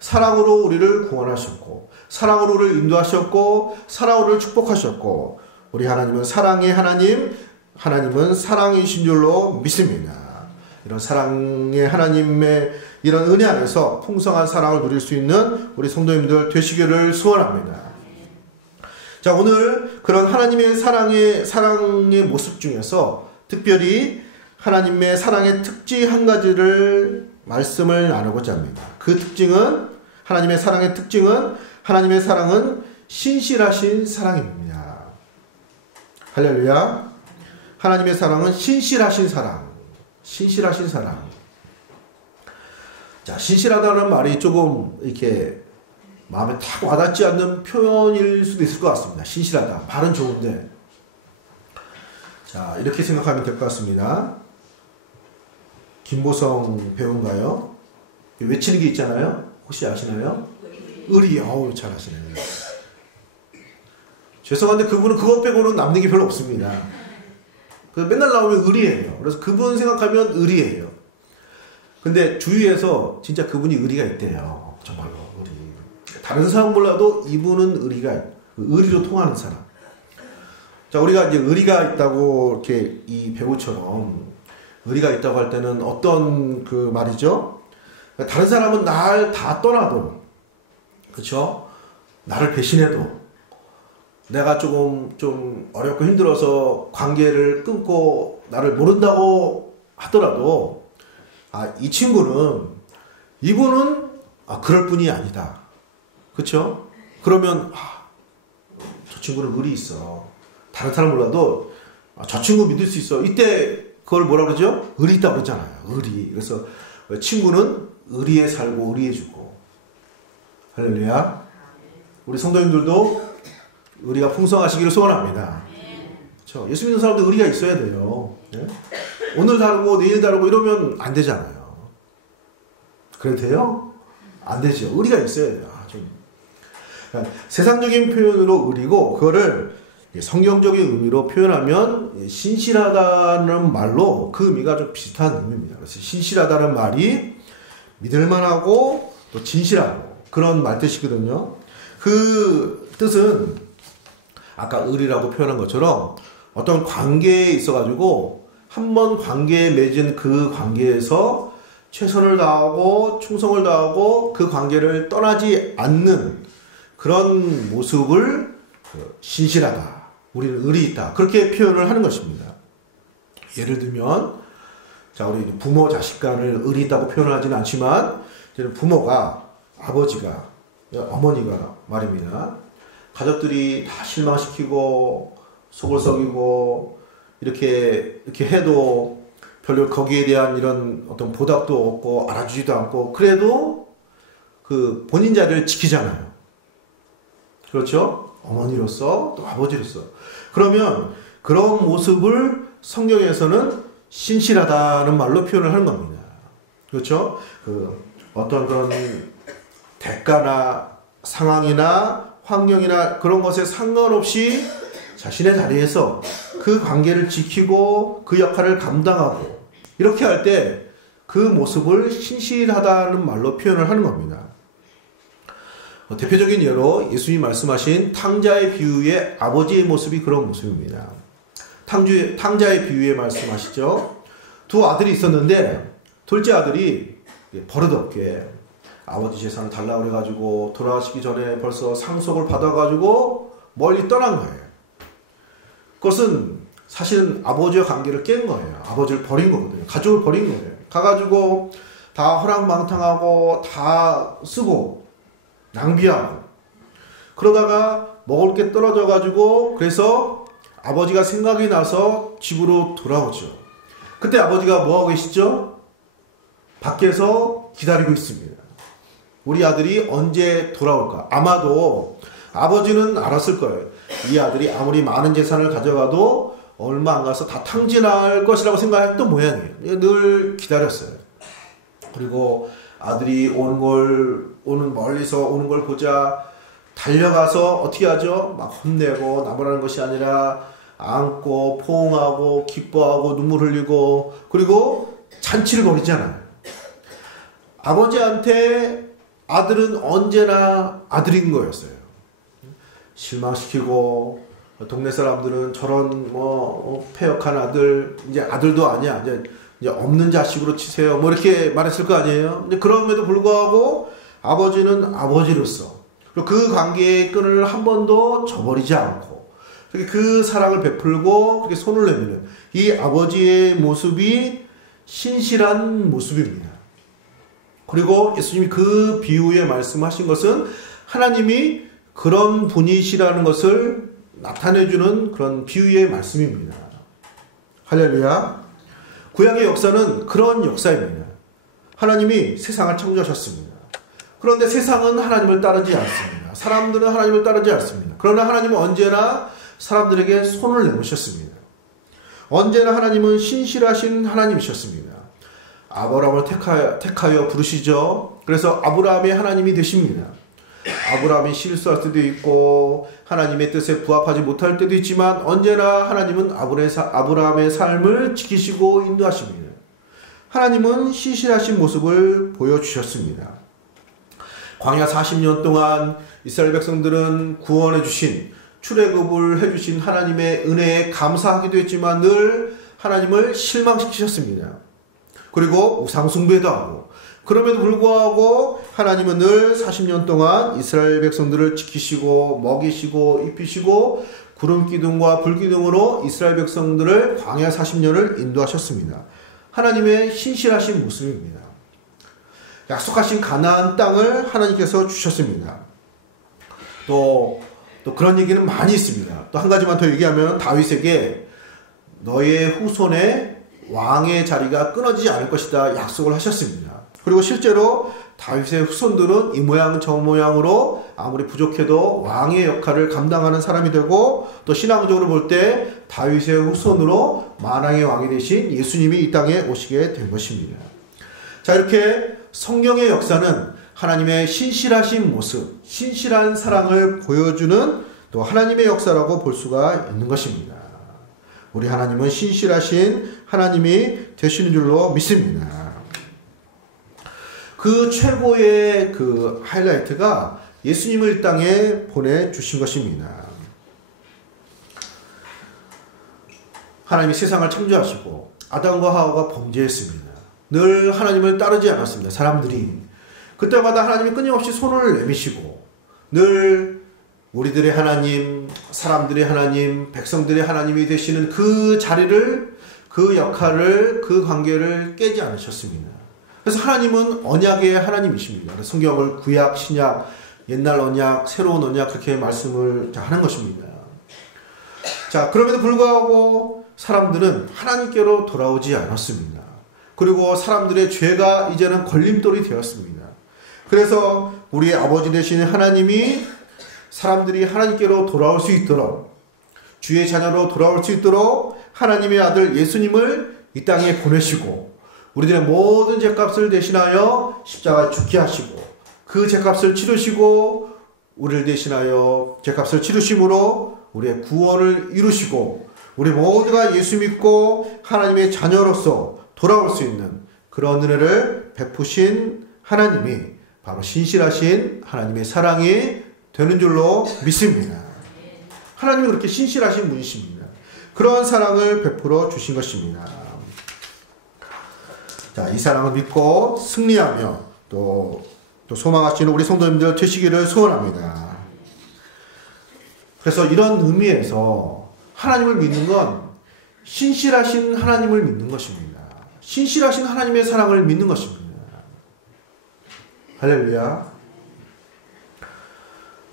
사랑으로 우리를 구원하셨고 사랑으로 우리를 인도하셨고 사랑으로 우리를 축복하셨고 우리 하나님은 사랑의 하나님, 하나님은 사랑이신 줄로 믿습니다. 이런 사랑의 하나님의 이런 은혜 안에서 풍성한 사랑을 누릴 수 있는 우리 성도님들 되시기를 소원합니다. 자, 오늘 그런 하나님의 사랑의 모습 중에서 특별히 하나님의 사랑의 특징 한 가지를 말씀을 나누고자 합니다. 그 특징은, 하나님의 사랑의 특징은, 하나님의 사랑은 신실하신 사랑입니다. 할렐루야. 하나님의 사랑은 신실하신 사랑. 신실하신 사랑. 자, 신실하다는 말이 조금 이렇게 마음에 탁 와닿지 않는 표현일 수도 있을 것 같습니다. 신실하다. 말은 좋은데. 자, 이렇게 생각하면 될 것 같습니다. 김보성 배우인가요? 외치는 게 있잖아요. 혹시 아시나요? 의리. 어우, 잘 아시네요. 죄송한데 그분은 그것 빼고는 남는 게 별로 없습니다. 맨날 나오면 의리예요. 그래서 그분 생각하면 의리예요. 근데 주위에서 진짜 그분이 의리가 있대요. 정말로 의리. 다른 사람 몰라도 이분은 의리로 통하는 사람. 자, 우리가 이제 의리가 있다고 이렇게 이 배우처럼 의리가 있다고 할 때는 어떤 그 말이죠? 다른 사람은 날 다 떠나도, 그렇죠? 나를 배신해도, 내가 좀 어렵고 힘들어서 관계를 끊고 나를 모른다고 하더라도, 이 친구는, 이분은, 그럴 뿐이 아니다. 그쵸? 그러면, 저 친구는 의리 있어. 다른 사람 몰라도, 저 친구 믿을 수 있어. 이때, 그걸 뭐라 그러죠? 의리 있다고 그러잖아요. 의리. 그래서, 친구는 의리에 살고 의리에 죽고. 할렐루야. 우리 성도님들도 의리가 풍성하시기를 소원합니다. 그렇죠? 예수 믿는 사람도 의리가 있어야 돼요. 네? 오늘 다르고 내일 다르고 이러면 안 되잖아요. 그래도 돼요? 안 되죠. 의리가 있어야 돼요. 그러니까 세상적인 표현으로 의리고 그거를 성경적인 의미로 표현하면 신실하다는 말로 그 의미가 좀 비슷한 의미입니다. 그래서 신실하다는 말이 믿을만하고 또 진실하고 그런 말 뜻이거든요. 그 뜻은 아까 을이라고 표현한 것처럼 어떤 관계에 있어가지고 한번 관계에 맺은 그 관계에서 최선을 다하고 충성을 다하고 그 관계를 떠나지 않는 그런 모습을 신실하다. 우리는 을이 있다. 그렇게 표현을 하는 것입니다. 예를 들면 자, 우리 부모 자식 간을 을이 있다고 표현하지는 않지만 부모가 아버지가 어머니가 말입니다. 가족들이 다 실망시키고 속을 썩이고 이렇게 해도 별로 거기에 대한 이런 어떤 보답도 없고 알아주지도 않고 그래도 그 본인 자리를 지키잖아요. 그렇죠? 어머니로서 또 아버지로서. 그러면 그런 모습을 성경에서는 신실하다는 말로 표현을 하는 겁니다. 그렇죠? 어떤 그런 대가나 상황이나 환경이나 그런 것에 상관없이 자신의 자리에서 그 관계를 지키고 그 역할을 감당하고 이렇게 할 때 그 모습을 신실하다는 말로 표현을 하는 겁니다. 대표적인 예로 예수님이 말씀하신 탕자의 비유의 아버지의 모습이 그런 모습입니다. 탕자의 비유에 말씀하시죠. 두 아들이 있었는데 둘째 아들이 버릇없게 아버지 재산을 달라고 그래가지고 돌아가시기 전에 벌써 상속을 받아가지고 멀리 떠난 거예요. 그것은 사실은 아버지와 관계를 깬 거예요. 아버지를 버린 거거든요. 가족을 버린 거예요. 가가지고 다 허랑방탕하고 다 쓰고 낭비하고 그러다가 먹을 게 떨어져가지고 그래서 아버지가 생각이 나서 집으로 돌아오죠. 그때 아버지가 뭐하고 계시죠? 밖에서 기다리고 있습니다. 우리 아들이 언제 돌아올까? 아마도 아버지는 알았을 거예요. 이 아들이 아무리 많은 재산을 가져가도 얼마 안 가서 다 탕진할 것이라고 생각했던 모양이에요. 늘 기다렸어요. 그리고 아들이 멀리서 오는 걸 보자 달려가서 어떻게 하죠? 막 혼내고 나무라는 것이 아니라 안고 포옹하고 기뻐하고 눈물 흘리고 그리고 잔치를 벌이잖아요. 아버지한테 아들은 언제나 아들인 거였어요. 실망시키고 동네 사람들은 저런 패역한 아들 이제 아들도 아니야 이제 없는 자식으로 치세요 뭐 이렇게 말했을 거 아니에요. 근데 그럼에도 불구하고 아버지는 아버지로서 그 관계의 끈을 한 번도 저버리지 않고 그 사랑을 베풀고 그렇게 손을 내미는 이 아버지의 모습이 신실한 모습입니다. 그리고 예수님이 그 비유에 말씀하신 것은 하나님이 그런 분이시라는 것을 나타내주는 그런 비유의 말씀입니다. 할렐루야. 구약의 역사는 그런 역사입니다. 하나님이 세상을 창조하셨습니다. 그런데 세상은 하나님을 따르지 않습니다. 사람들은 하나님을 따르지 않습니다. 그러나 하나님은 언제나 사람들에게 손을 내놓으셨습니다. 언제나 하나님은 신실하신 하나님이셨습니다. 아브라함을 택하여 부르시죠. 그래서 아브라함의 하나님이 되십니다. 아브라함이 실수할 때도 있고 하나님의 뜻에 부합하지 못할 때도 있지만 언제나 하나님은 아브라함의 삶을 지키시고 인도하십니다. 하나님은 신실하신 모습을 보여주셨습니다. 광야 40년 동안 이스라엘 백성들은 구원해 주신 출애굽을 해주신 하나님의 은혜에 감사하기도 했지만 늘 하나님을 실망시키셨습니다. 그리고 우상 숭배도 하고 그럼에도 불구하고 하나님은 늘 40년 동안 이스라엘 백성들을 지키시고 먹이시고 입히시고 구름 기둥과 불 기둥으로 이스라엘 백성들을 광야 40년을 인도하셨습니다. 하나님의 신실하신 모습입니다. 약속하신 가나안 땅을 하나님께서 주셨습니다. 또 그런 얘기는 많이 있습니다. 또 한 가지만 더 얘기하면 다윗에게 너의 후손의 왕의 자리가 끊어지지 않을 것이다 약속을 하셨습니다. 그리고 실제로 다윗의 후손들은 이 모양 저 모양으로 아무리 부족해도 왕의 역할을 감당하는 사람이 되고 또 신앙적으로 볼 때 다윗의 후손으로 만왕의 왕이 되신 예수님이 이 땅에 오시게 된 것입니다. 자, 이렇게 성경의 역사는 하나님의 신실하신 모습, 신실한 사랑을 보여주는 또 하나님의 역사라고 볼 수가 있는 것입니다. 우리 하나님은 신실하신 하나님이 되시는 줄로 믿습니다. 그 최고의 그 하이라이트가 예수님을 이 땅에 보내주신 것입니다. 하나님이 세상을 창조하시고 아담과 하와가 범죄했습니다. 늘 하나님을 따르지 않았습니다. 사람들이. 그때마다 하나님이 끊임없이 손을 내미시고 늘 우리들의 하나님, 사람들의 하나님, 백성들의 하나님이 되시는 그 자리를, 그 역할을, 그 관계를 깨지 않으셨습니다. 그래서 하나님은 언약의 하나님이십니다. 성경을 구약, 신약, 옛날 언약, 새로운 언약 그렇게 말씀을 하는 것입니다. 자, 그럼에도 불구하고 사람들은 하나님께로 돌아오지 않았습니다. 그리고 사람들의 죄가 이제는 걸림돌이 되었습니다. 그래서 우리의 아버지 되신 하나님이 사람들이 하나님께로 돌아올 수 있도록, 주의 자녀로 돌아올 수 있도록 하나님의 아들 예수님을 이 땅에 보내시고 우리들의 모든 죄값을 대신하여 십자가에 죽게 하시고 그 죄값을 치르시고 우리를 대신하여 죄값을 치르심으로 우리의 구원을 이루시고 우리 모두가 예수 믿고 하나님의 자녀로서 돌아올 수 있는 그런 은혜를 베푸신 하나님이 바로 신실하신 하나님의 사랑이 되는 줄로 믿습니다. 하나님은 그렇게 신실하신 분이십니다. 그러한 사랑을 베풀어 주신 것입니다. 자, 이 사랑을 믿고 승리하며 또 소망하시는 우리 성도님들 되시기를 소원합니다. 그래서 이런 의미에서 하나님을 믿는 건 신실하신 하나님을 믿는 것입니다. 신실하신 하나님의 사랑을 믿는 것입니다. 할렐루야.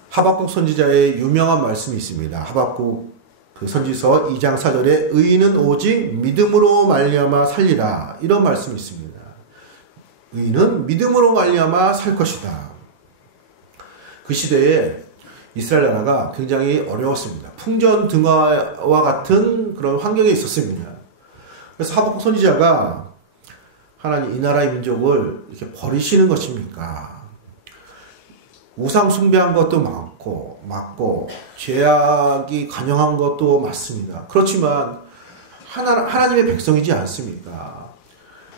하박국 선지자의 유명한 말씀이 있습니다. 하박국 그 선지서 2장 4절에 의인은 오직 믿음으로 말미암아 살리라, 이런 말씀이 있습니다. 의인은 믿음으로 말미암아 살 것이다. 그 시대에 이스라엘 나라가 굉장히 어려웠습니다. 풍전등화와 같은 그런 환경에 있었습니다. 그래서 하박국 선지자가 하나님, 이 나라의 민족을 이렇게 버리시는 것입니까? 우상 숭배한 것도 맞고 죄악이 관영한 것도 맞습니다. 그렇지만 하나님의 백성이지 않습니까?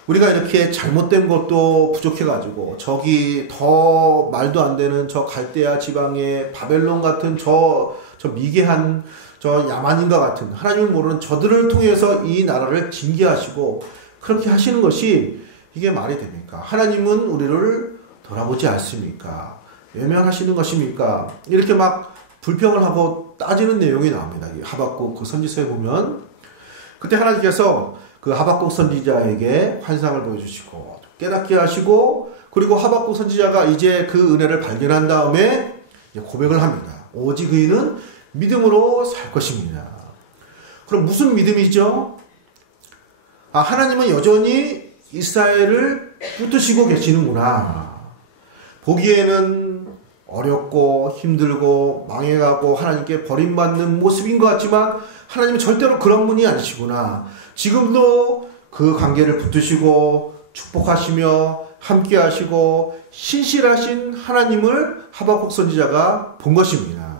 우리가 이렇게 잘못된 것도 부족해가지고 저기 더 말도 안 되는 저 갈대아 지방의 바벨론 같은 저 미개한 저 야만인과 같은 하나님을 모르는 저들을 통해서 이 나라를 징계하시고 그렇게 하시는 것이 이게 말이 됩니까? 하나님은 우리를 돌아보지 않습니까? 외면하시는 것입니까? 이렇게 막 불평을 하고 따지는 내용이 나옵니다. 하박국 그 선지서에 보면 그때 하나님께서 그 하박국 선지자에게 환상을 보여주시고 깨닫게 하시고 그리고 하박국 선지자가 이제 그 은혜를 발견한 다음에 고백을 합니다. 오직 의인은 믿음으로 살 것입니다. 그럼 무슨 믿음이죠? 하나님은 여전히 이스라엘을 붙드시고 계시는구나. 보기에는 어렵고 힘들고 망해가고 하나님께 버림받는 모습인 것 같지만 하나님은 절대로 그런 분이 아니시구나. 지금도 그 관계를 붙드시고 축복하시며 함께 하시고 신실하신 하나님을 하박국 선지자가 본 것입니다.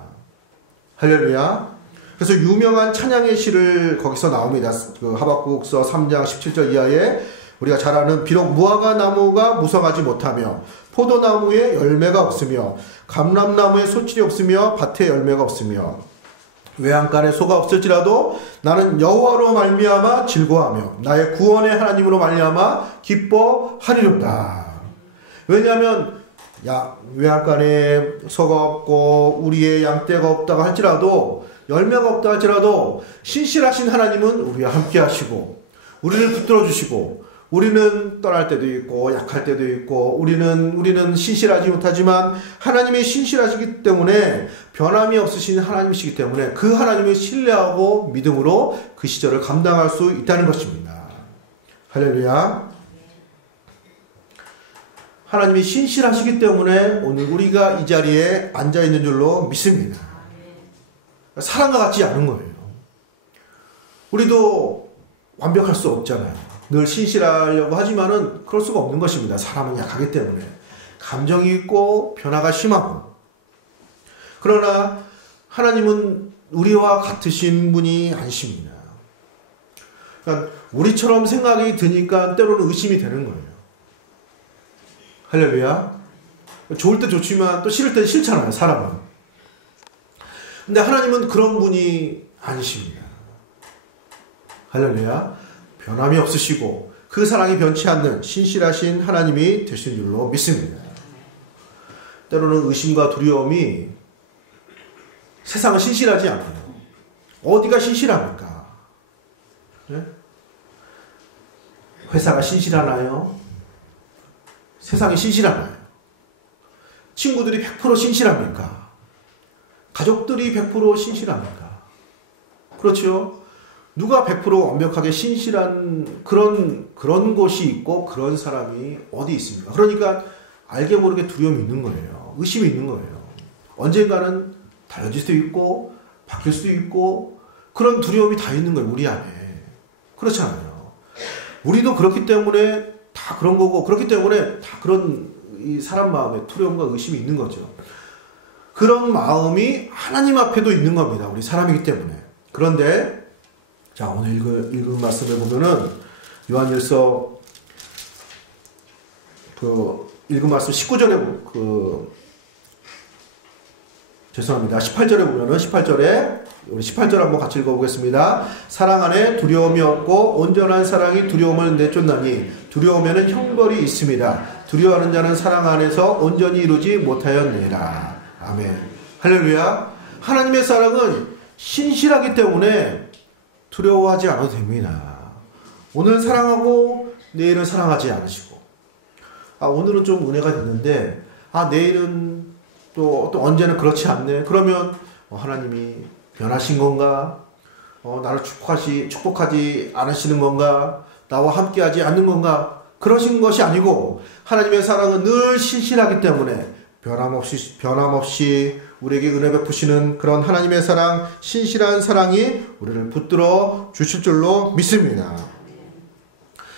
할렐루야. 그래서 유명한 찬양의 시를 거기서 나옵니다. 그 하박국서 3장 17절 이하에 우리가 잘 아는 비록 무화과 나무가 무성하지 못하며 포도나무에 열매가 없으며 감람나무에 소출이 없으며 밭에 열매가 없으며 외양간에 소가 없을지라도 나는 여호와로 말미암아 즐거워하며 나의 구원의 하나님으로 말미암아 기뻐하리로다. 왜냐하면 외양간에 소가 없고 우리의 양떼가 없다고 할지라도 열매가 없다 할지라도 신실하신 하나님은 우리와 함께 하시고 우리를 붙들어 주시고 우리는 떠날 때도 있고 약할 때도 있고 우리는 신실하지 못하지만 하나님이 신실하시기 때문에 변함이 없으신 하나님이시기 때문에 그 하나님을 신뢰하고 믿음으로 그 시절을 감당할 수 있다는 것입니다. 할렐루야. 하나님이 신실하시기 때문에 오늘 우리가 이 자리에 앉아있는 줄로 믿습니다. 사람과 같지 않은 거예요. 우리도 완벽할 수 없잖아요. 늘 신실하려고 하지만은 그럴 수가 없는 것입니다. 사람은 약하기 때문에. 감정이 있고 변화가 심하고. 그러나 하나님은 우리와 같으신 분이 아니십니다. 그러니까 우리처럼 생각이 드니까 때로는 의심이 되는 거예요. 할렐루야. 좋을 때 좋지만 또 싫을 때 싫잖아요, 사람은. 근데 하나님은 그런 분이 아니십니다. 할렐루야. 변함이 없으시고 그 사랑이 변치 않는 신실하신 하나님이 되신 줄로 믿습니다. 때로는 의심과 두려움이 세상은 신실하지 않아요. 어디가 신실합니까? 네? 회사가 신실하나요? 세상이 신실하나요? 친구들이 100% 신실합니까? 가족들이 100% 신실합니까? 그렇죠? 누가 100% 완벽하게 신실한 그런 곳이 있고 그런 사람이 어디 있습니까? 그러니까 알게 모르게 두려움이 있는 거예요. 의심이 있는 거예요. 언젠가는 달라질 수도 있고 바뀔 수도 있고 그런 두려움이 다 있는 거예요. 우리 안에. 그렇잖아요. 우리도 그렇기 때문에 다 그런 거고 그렇기 때문에 다 그런 이 사람 마음에 두려움과 의심이 있는 거죠. 그런 마음이 하나님 앞에도 있는 겁니다. 우리 사람이기 때문에. 그런데 자, 오늘 읽은 말씀을 보면은 요한일서 읽은 말씀 19절에 죄송합니다. 18절에 보면은 18절에 우리 18절 한번 같이 읽어보겠습니다. 사랑 안에 두려움이 없고 온전한 사랑이 두려움을 내쫓나니 두려움에는 형벌이 있습니다. 두려워하는 자는 사랑 안에서 온전히 이루지 못하였느니라. 아멘. 할렐루야. 하나님의 사랑은 신실하기 때문에 두려워하지 않아도 됩니다. 오늘 사랑하고 내일은 사랑하지 않으시고 오늘은 좀 은혜가 됐는데 내일은 또 언제는 그렇지 않네. 그러면 하나님이 변하신 건가? 나를 축복하지 않으시는 건가? 나와 함께하지 않는 건가? 그러신 것이 아니고 하나님의 사랑은 늘 신실하기 때문에 변함없이 우리에게 은혜 베푸시는 그런 하나님의 사랑, 신실한 사랑이 우리를 붙들어 주실 줄로 믿습니다.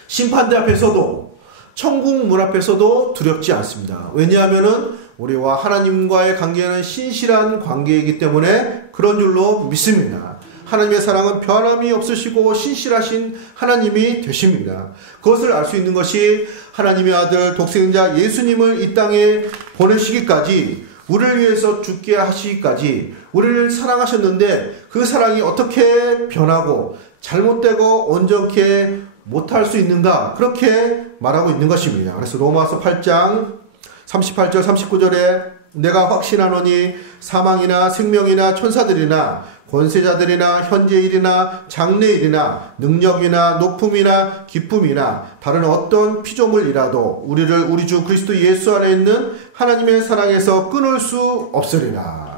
심판대 앞에서도 천국 문 앞에서도 두렵지 않습니다. 왜냐하면은 우리와 하나님과의 관계는 신실한 관계이기 때문에 그런 줄로 믿습니다. 하나님의 사랑은 변함이 없으시고 신실하신 하나님이 되십니다. 그것을 알 수 있는 것이 하나님의 아들 독생자 예수님을 이 땅에 보내시기까지 우리를 위해서 죽게 하시기까지 우리를 사랑하셨는데 그 사랑이 어떻게 변하고 잘못되고 온전케 못할 수 있는가 그렇게 말하고 있는 것입니다. 그래서 로마서 8장 38절 39절에 내가 확신하노니 사망이나 생명이나 천사들이나 권세자들이나 현재일이나 장래일이나 능력이나 높음이나 기쁨이나 다른 어떤 피조물이라도 우리를 우리 주 그리스도 예수 안에 있는 하나님의 사랑에서 끊을 수 없으리라.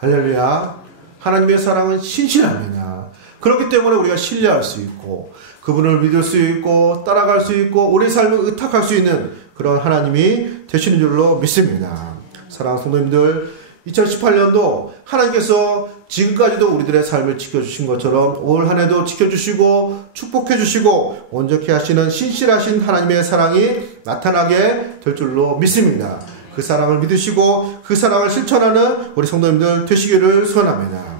할렐루야. 하나님의 사랑은 신실합니다. 그렇기 때문에 우리가 신뢰할 수 있고 그분을 믿을 수 있고 따라갈 수 있고 우리 삶을 의탁할 수 있는 그런 하나님이 되시는 줄로 믿습니다. 사랑하는 성도님들, 2018년도 하나님께서 지금까지도 우리들의 삶을 지켜주신 것처럼 올 한 해도 지켜주시고 축복해주시고 온전케 하시는 신실하신 하나님의 사랑이 나타나게 될 줄로 믿습니다. 그 사랑을 믿으시고 그 사랑을 실천하는 우리 성도님들 되시기를 소원합니다.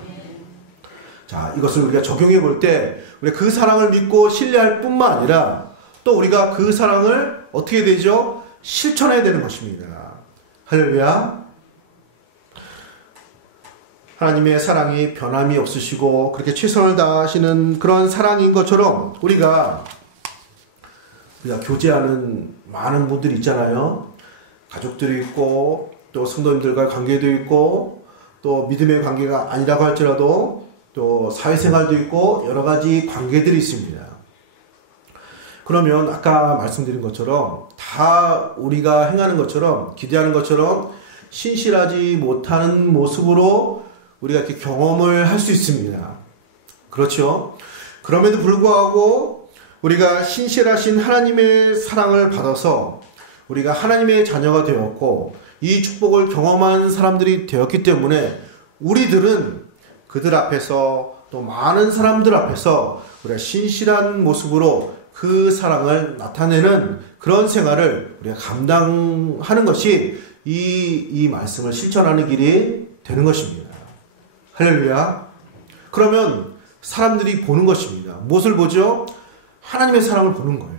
자, 이것을 우리가 적용해 볼 때 우리 그 사랑을 믿고 신뢰할 뿐만 아니라 또 우리가 그 사랑을 어떻게 되죠? 실천해야 되는 것입니다. 할렐루야. 하나님의 사랑이 변함이 없으시고 그렇게 최선을 다하시는 그런 사랑인 것처럼 우리가 교제하는 많은 분들이 있잖아요. 가족들이 있고 또 성도님들과의 관계도 있고 또 믿음의 관계가 아니라고 할지라도 또 사회생활도 있고 여러 가지 관계들이 있습니다. 그러면 아까 말씀드린 것처럼 다 우리가 행하는 것처럼 기대하는 것처럼 신실하지 못하는 모습으로 우리가 이렇게 경험을 할 수 있습니다. 그렇죠? 그럼에도 불구하고 우리가 신실하신 하나님의 사랑을 받아서 우리가 하나님의 자녀가 되었고 이 축복을 경험한 사람들이 되었기 때문에 우리들은 그들 앞에서 또 많은 사람들 앞에서 우리가 신실한 모습으로 그 사랑을 나타내는 그런 생활을 우리가 감당하는 것이 이 말씀을 실천하는 길이 되는 것입니다. 할렐루야. 그러면 사람들이 보는 것입니다. 무엇을 보죠? 하나님의 사랑을 보는 거예요.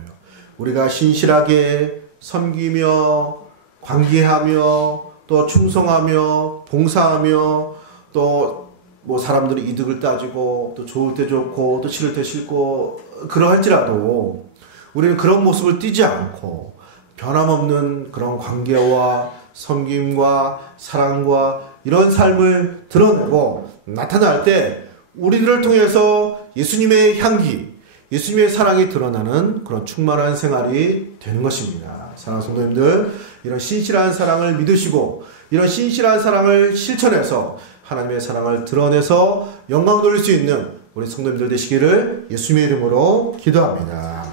우리가 신실하게 섬기며 관계하며 또 충성하며 봉사하며 또 뭐 사람들이 이득을 따지고 또 좋을 때 좋고 또 싫을 때 싫고 그러할지라도 우리는 그런 모습을 띠지 않고 변함없는 그런 관계와 섬김과 사랑과 이런 삶을 드러내고 나타날 때 우리들을 통해서 예수님의 향기, 예수님의 사랑이 드러나는 그런 충만한 생활이 되는 것입니다. 사랑하는 성도님들, 이런 신실한 사랑을 믿으시고 이런 신실한 사랑을 실천해서 하나님의 사랑을 드러내서 영광 돌릴 수 있는 우리 성도님들 되시기를 예수님의 이름으로 기도합니다.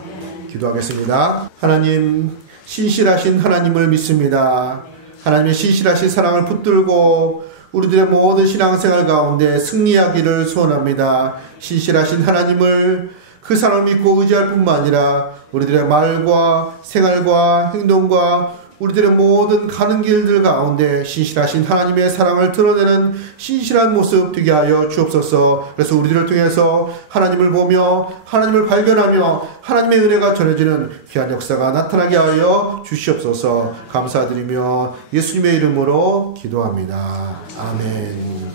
기도하겠습니다. 하나님, 신실하신 하나님을 믿습니다. 하나님의 신실하신 사랑을 붙들고 우리들의 모든 신앙생활 가운데 승리하기를 소원합니다. 신실하신 하나님을 그 사랑을 믿고 의지할 뿐만 아니라 우리들의 말과 생활과 행동과 우리들의 모든 가는 길들 가운데 신실하신 하나님의 사랑을 드러내는 신실한 모습 되게 하여 주옵소서. 그래서 우리들을 통해서 하나님을 보며 하나님을 발견하며 하나님의 은혜가 전해지는 귀한 역사가 나타나게 하여 주시옵소서. 감사드리며 예수님의 이름으로 기도합니다. 아멘.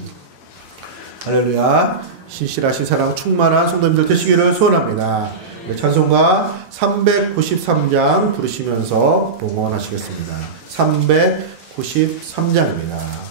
할렐루야. 신실하신 사랑 충만한 성도님들 되시기를 소원합니다. 찬송가 393장 부르시면서 봉헌하시겠습니다. 393장입니다.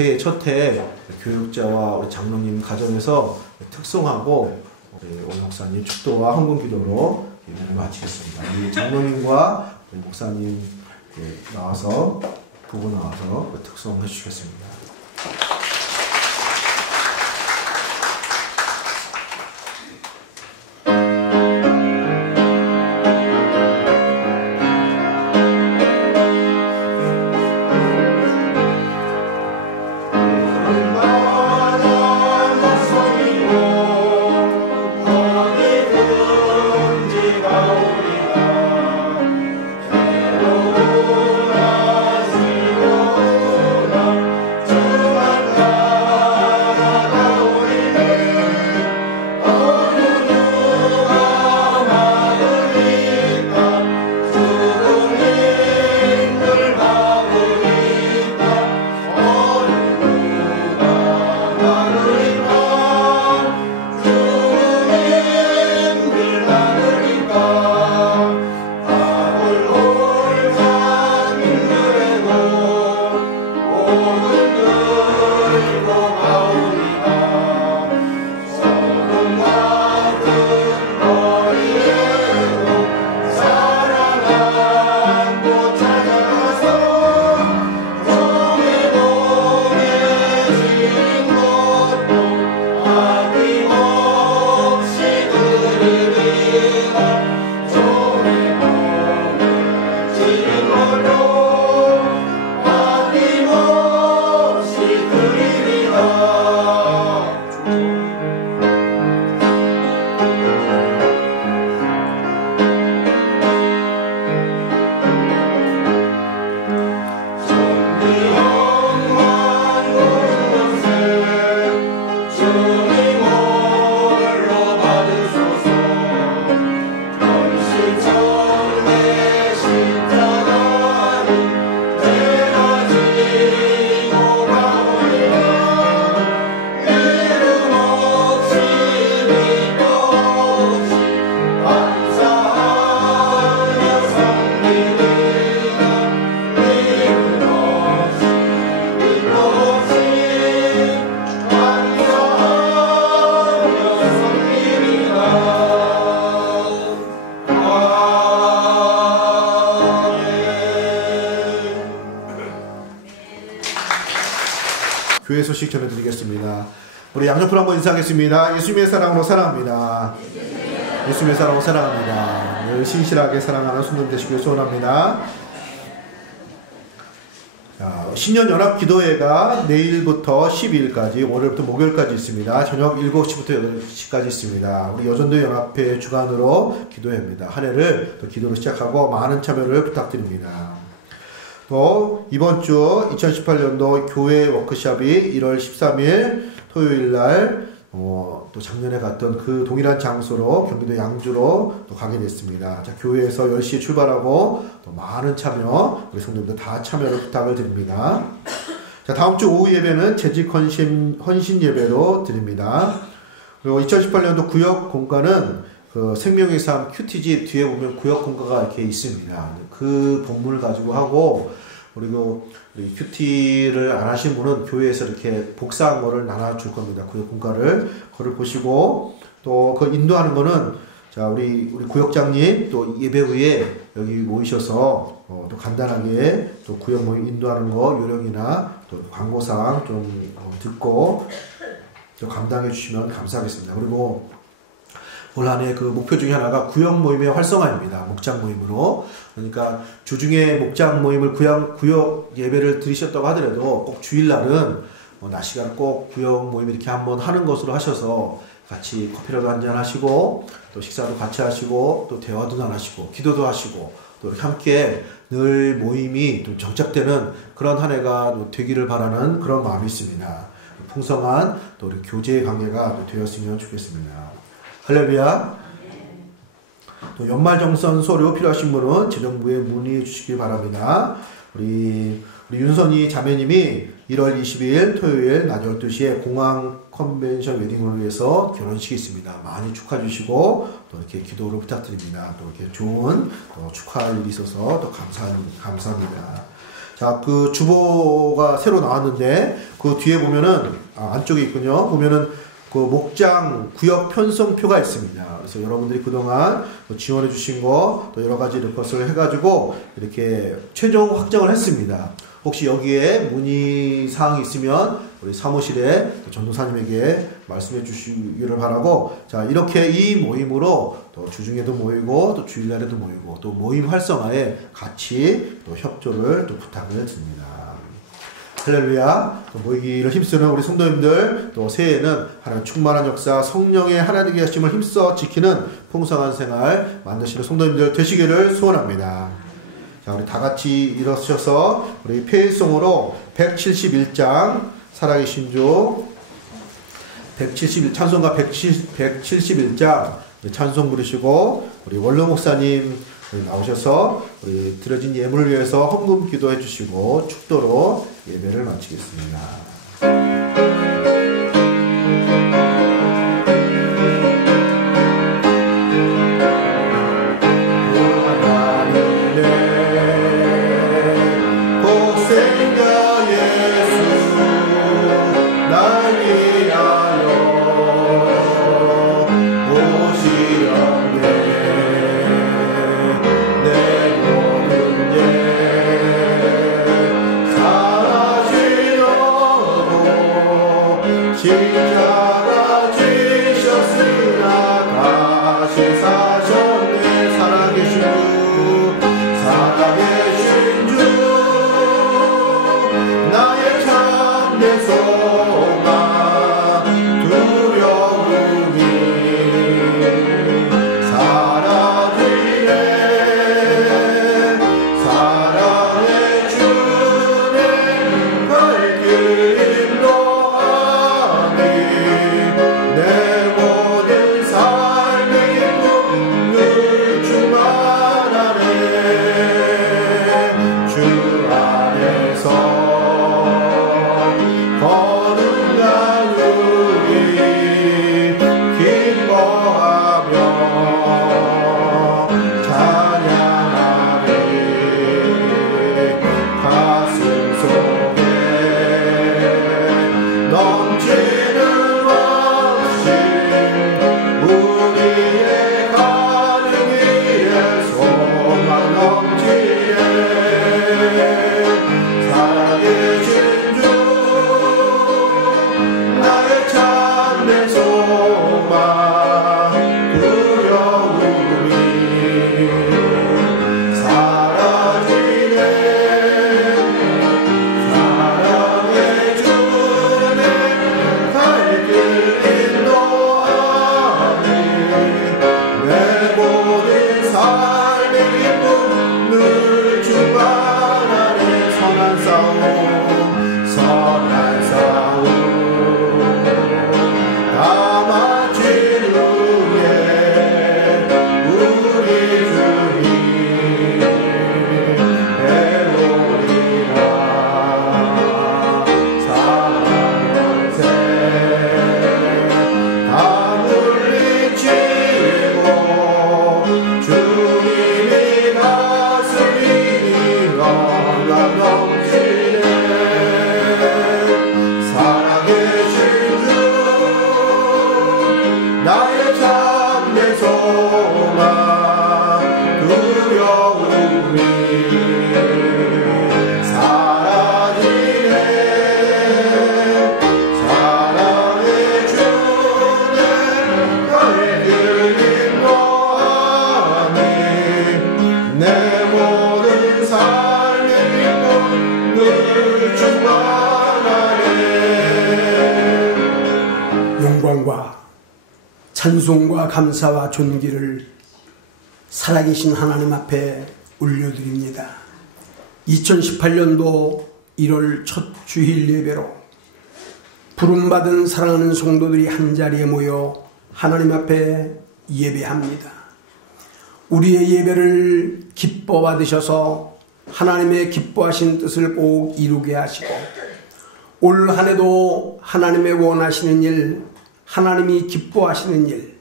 새해 첫해 교육자와 우리 장로님 가정에서 특송하고 우리 오 목사님 축도와 헌금기도로 예배를 마치겠습니다. 우리 장로님과 우리 목사님 나와서 부부 나와서 특송해 주시겠습니다. Oh 교회 소식 전해드리겠습니다. 우리 양옆으로 한번 인사하겠습니다. 예수님의 사랑으로 사랑합니다. 예수님의 사랑으로 사랑합니다. 늘 신실하게 사랑하는 성도님 되시길 소원합니다. 자, 신년연합기도회가 내일부터 12일까지 월요일부터 목요일까지 있습니다. 저녁 7시부터 8시까지 있습니다. 우리 여전도 연합회 주관으로 기도회입니다. 한 해를 또 기도로 시작하고 많은 참여를 부탁드립니다. 또 이번 주 2018년도 교회 워크숍이 1월 13일 토요일날 또 작년에 갔던 그 동일한 장소로 경기도 양주로 또 가게 됐습니다. 자, 교회에서 10시에 출발하고 또 많은 참여, 우리 성도님들 다 참여를 부탁을 드립니다. 자, 다음 주 오후 예배는 재직 헌신 예배로 드립니다. 그리고 2018년도 구역 공과는 그 생명의 삶 큐티집 뒤에 보면 구역 공과가 이렇게 있습니다. 그 본문을 가지고 하고, 그리고 우리 큐티를 안 하신 분은 교회에서 이렇게 복사한 거를 나눠줄 겁니다. 구역 공과를. 그걸 보시고, 또 그 인도하는 거는, 자, 우리 구역장님 또 예배 후에 여기 모이셔서 또 간단하게 또 구역 모임 인도하는 거 요령이나 또 광고사항 좀 듣고 또 감당해 주시면 감사하겠습니다. 그리고 올 한 해 그 목표 중에 하나가 구역 모임의 활성화입니다. 목장 모임으로. 그러니까 주중에 목장 모임을 구역 예배를 드리셨다고 하더라도 꼭 주일날은 낮 시간 꼭 구역 모임 이렇게 한번 하는 것으로 하셔서 같이 커피라도 한잔 하시고 또 식사도 같이 하시고 또 대화도 나누시고 기도도 하시고 또 이렇게 함께 늘 모임이 또 정착되는 그런 한 해가 되기를 바라는 그런 마음이 있습니다. 풍성한 또 우리 교제의 관계가 되었으면 좋겠습니다. 할렐루야. 또 연말정산 서류 필요하신 분은 재정부에 문의해 주시기 바랍니다. 우리 윤선이 자매님이 1월 22일 토요일 낮 12시에 공항 컨벤션 웨딩홀을 위해서 결혼식이 있습니다. 많이 축하해 주시고 또 이렇게 기도를 부탁드립니다. 또 이렇게 좋은 또 축하할 일이 있어서 또 감사합니다. 자, 그 주보가 새로 나왔는데 그 뒤에 보면은 안쪽에 있군요. 보면은 그 목장 구역 편성표가 있습니다. 그래서 여러분들이 그동안 지원해 주신 거 또 여러 가지 것을 해가지고 이렇게 최종 확정을 했습니다. 혹시 여기에 문의 사항이 있으면 우리 사무실에 전도사님에게 말씀해 주시기를 바라고, 자, 이렇게 이 모임으로 또 주중에도 모이고 또 주일날에도 모이고 또 모임 활성화에 같이 또 협조를 또 부탁을 드립니다. 할렐루야. 또 모이기를 힘쓰는 우리 성도님들, 또 새해에는 하나님 충만한 역사, 성령의 하나님의 하심을 힘써 지키는 풍성한 생활 만드시는 성도님들 되시기를 소원합니다. 자, 우리 다 같이 일어서셔서 우리 페이송으로 171장 살아계신 주 171 찬송가 171장 찬송 부르시고 우리 원로 목사님 나오셔서 우리 드려진 예물을 위해서 헌금 기도해 주시고 축도로 예배를 마치겠습니다. 하나님의 복생자 예수 나의 참된 소망 두려움이 사라지네. 사랑의 주님 갈 길 인도하니 내 모든 삶의 기쁨 늘 주만 안에 주 안에서 거룩한 우리 기뻐하며 찬양하리. 가슴 속에 넘치는 확신 우리의 가는 길에 소망 넘치네. 살아계신 주 나의 참된 소망 두려움이 사라지네. 사랑의 주님 갈 길 인도하니 내 모든 삶의 기쁨 늘 주만 안에. 선한 싸움 다 마친 후에 우리 주님 배우리라. 사랑의 새 다 물리치고 주님이 다스리니 영광 넘치네. 살아계신 주 나의 참된 소망 두려움이 사라지네. 사랑의 주님 갈 길 인도하니 내 모든 삶의 기쁨 늘 주만 안에. 영광과 찬송과 감사와 존귀를 살아계신 하나님 앞에 올려드립니다. 2018년도 1월 첫 주일 예배로 부름받은 사랑하는 성도들이 한자리에 모여 하나님 앞에 예배합니다. 우리의 예배를 기뻐 받으셔서 하나님의 기뻐하신 뜻을 꼭 이루게 하시고 올 한 해도 하나님의 원하시는 일, 하나님이 기뻐하시는 일,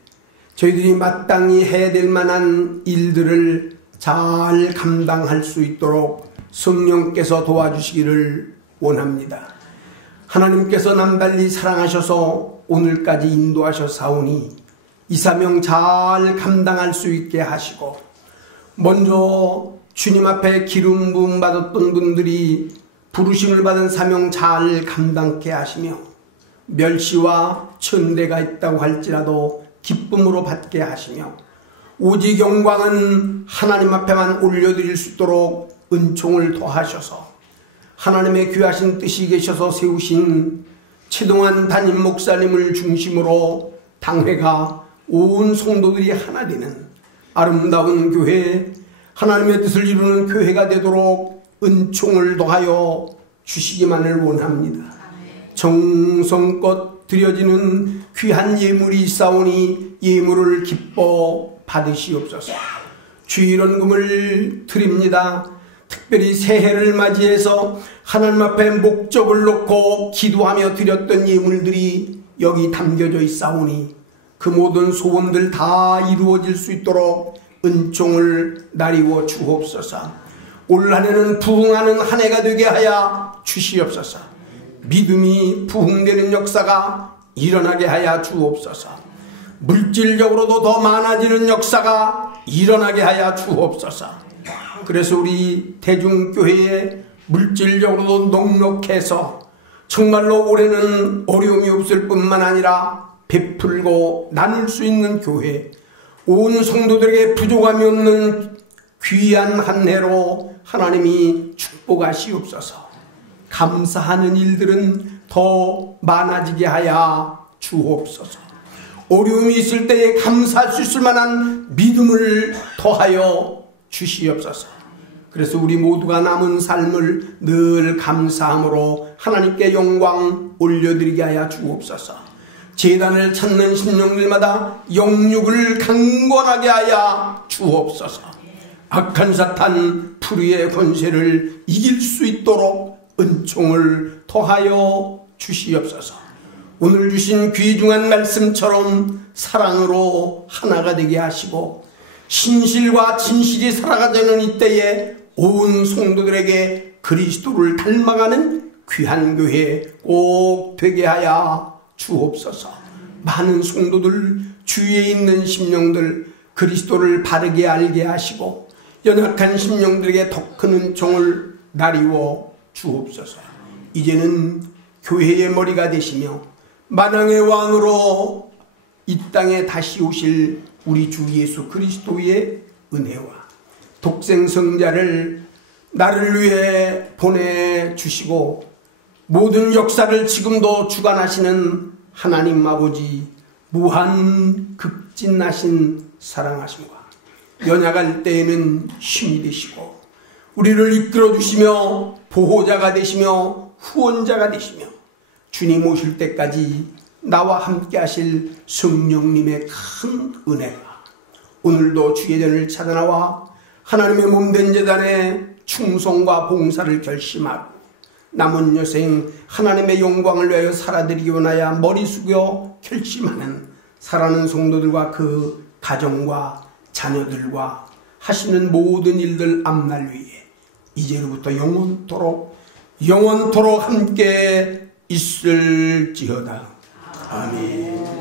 저희들이 마땅히 해야 될 만한 일들을 잘 감당할 수 있도록 성령께서 도와주시기를 원합니다. 하나님께서 남달리 사랑하셔서 오늘까지 인도하셔사오니 이 사명 잘 감당할 수 있게 하시고, 먼저 주님 앞에 기름 부음 받았던 분들이 부르심을 받은 사명 잘 감당케 하시며, 멸시와 천대가 있다고 할지라도 기쁨으로 받게 하시며, 오직 영광은 하나님 앞에만 올려드릴 수 있도록 은총을 더하셔서 하나님의 귀하신 뜻이 계셔서 세우신 최동환 담임 목사님을 중심으로 당회가 온 성도들이 하나 되는 아름다운 교회, 하나님의 뜻을 이루는 교회가 되도록 은총을 더하여 주시기만을 원합니다. 정성껏 드려지는 귀한 예물이 있사오니 예물을 기뻐 받으시옵소서. 주일원금을 드립니다. 특별히 새해를 맞이해서 하나님 앞에 목적을 놓고 기도하며 드렸던 예물들이 여기 담겨져 있사오니 그 모든 소원들 다 이루어질 수 있도록 은총을 나리워 주옵소서. 올 한해는 부흥하는 한 해가 되게 하여 주시옵소서. 믿음이 부흥되는 역사가 일어나게 하여 주옵소서. 물질적으로도 더 많아지는 역사가 일어나게 하여 주옵소서. 그래서 우리 대중교회에 물질적으로도 넉넉해서 정말로 올해는 어려움이 없을 뿐만 아니라 베풀고 나눌 수 있는 교회, 온 성도들에게 부족함이 없는 귀한 한 해로 하나님이 축복하시옵소서. 감사하는 일들은 더 많아지게 하여 주옵소서. 어려움이 있을 때에 감사할 수 있을 만한 믿음을 더하여 주시옵소서. 그래서 우리 모두가 남은 삶을 늘 감사함으로 하나님께 영광 올려드리게 하여 주옵소서. 제단을 찾는 심령들마다 영육을 강건하게 하여 주옵소서. 악한 사탄 불의의 권세를 이길 수 있도록 은총을 더하여 주시옵소서. 오늘 주신 귀중한 말씀처럼 사랑으로 하나가 되게 하시고 신실과 진실이 살아가자는 이때에 온 성도들에게 그리스도를 닮아가는 귀한 교회 꼭 되게 하여 주옵소서. 많은 성도들, 주위에 있는 심령들 그리스도를 바르게 알게 하시고 연약한 심령들에게 더 큰 은총을 나리워 주옵소서. 이제는 교회의 머리가 되시며 만왕의 왕으로 이 땅에 다시 오실 우리 주 예수 그리스도의 은혜와 독생성자를 나를 위해 보내주시고 모든 역사를 지금도 주관하시는 하나님 아버지 무한 극진하신 사랑하심과 연약할 때에는 힘이 되시고 우리를 이끌어 주시며 보호자가 되시며 후원자가 되시며 주님 오실 때까지 나와 함께 하실 성령님의 큰 은혜가 오늘도 주의 전을 찾아나와 하나님의 몸된 제단에 충성과 봉사를 결심하고 남은 여생 하나님의 영광을 위하여 살아드리기 원하여 머리 숙여 결심하는 사랑하는 성도들과 그 가정과 자녀들과 하시는 모든 일들 앞날 위에 이제로부터 영원토록 함께 있을지어다. 아멘.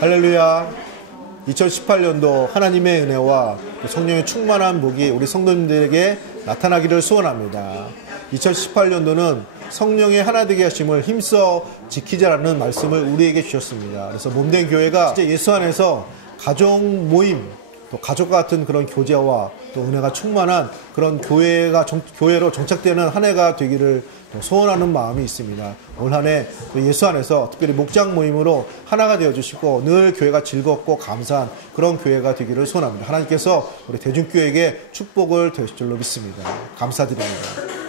할렐루야. 2018년도 하나님의 은혜와 성령의 충만한 복이 우리 성도님들에게 나타나기를 소원합니다. 2018년도는 성령의 하나 되게 하심을 힘써 지키자라는 말씀을 우리에게 주셨습니다. 그래서 몸된 교회가 예수 안에서 가정 모임, 또 가족과 같은 그런 교제와 또 은혜가 충만한 그런 교회로 정착되는 한 해가 되기를 소원하는 마음이 있습니다. 올 한 해 예수 안에서 특별히 목장 모임으로 하나가 되어주시고 늘 교회가 즐겁고 감사한 그런 교회가 되기를 소원합니다. 하나님께서 우리 대중교회에게 축복을 되실 줄로 믿습니다. 감사드립니다.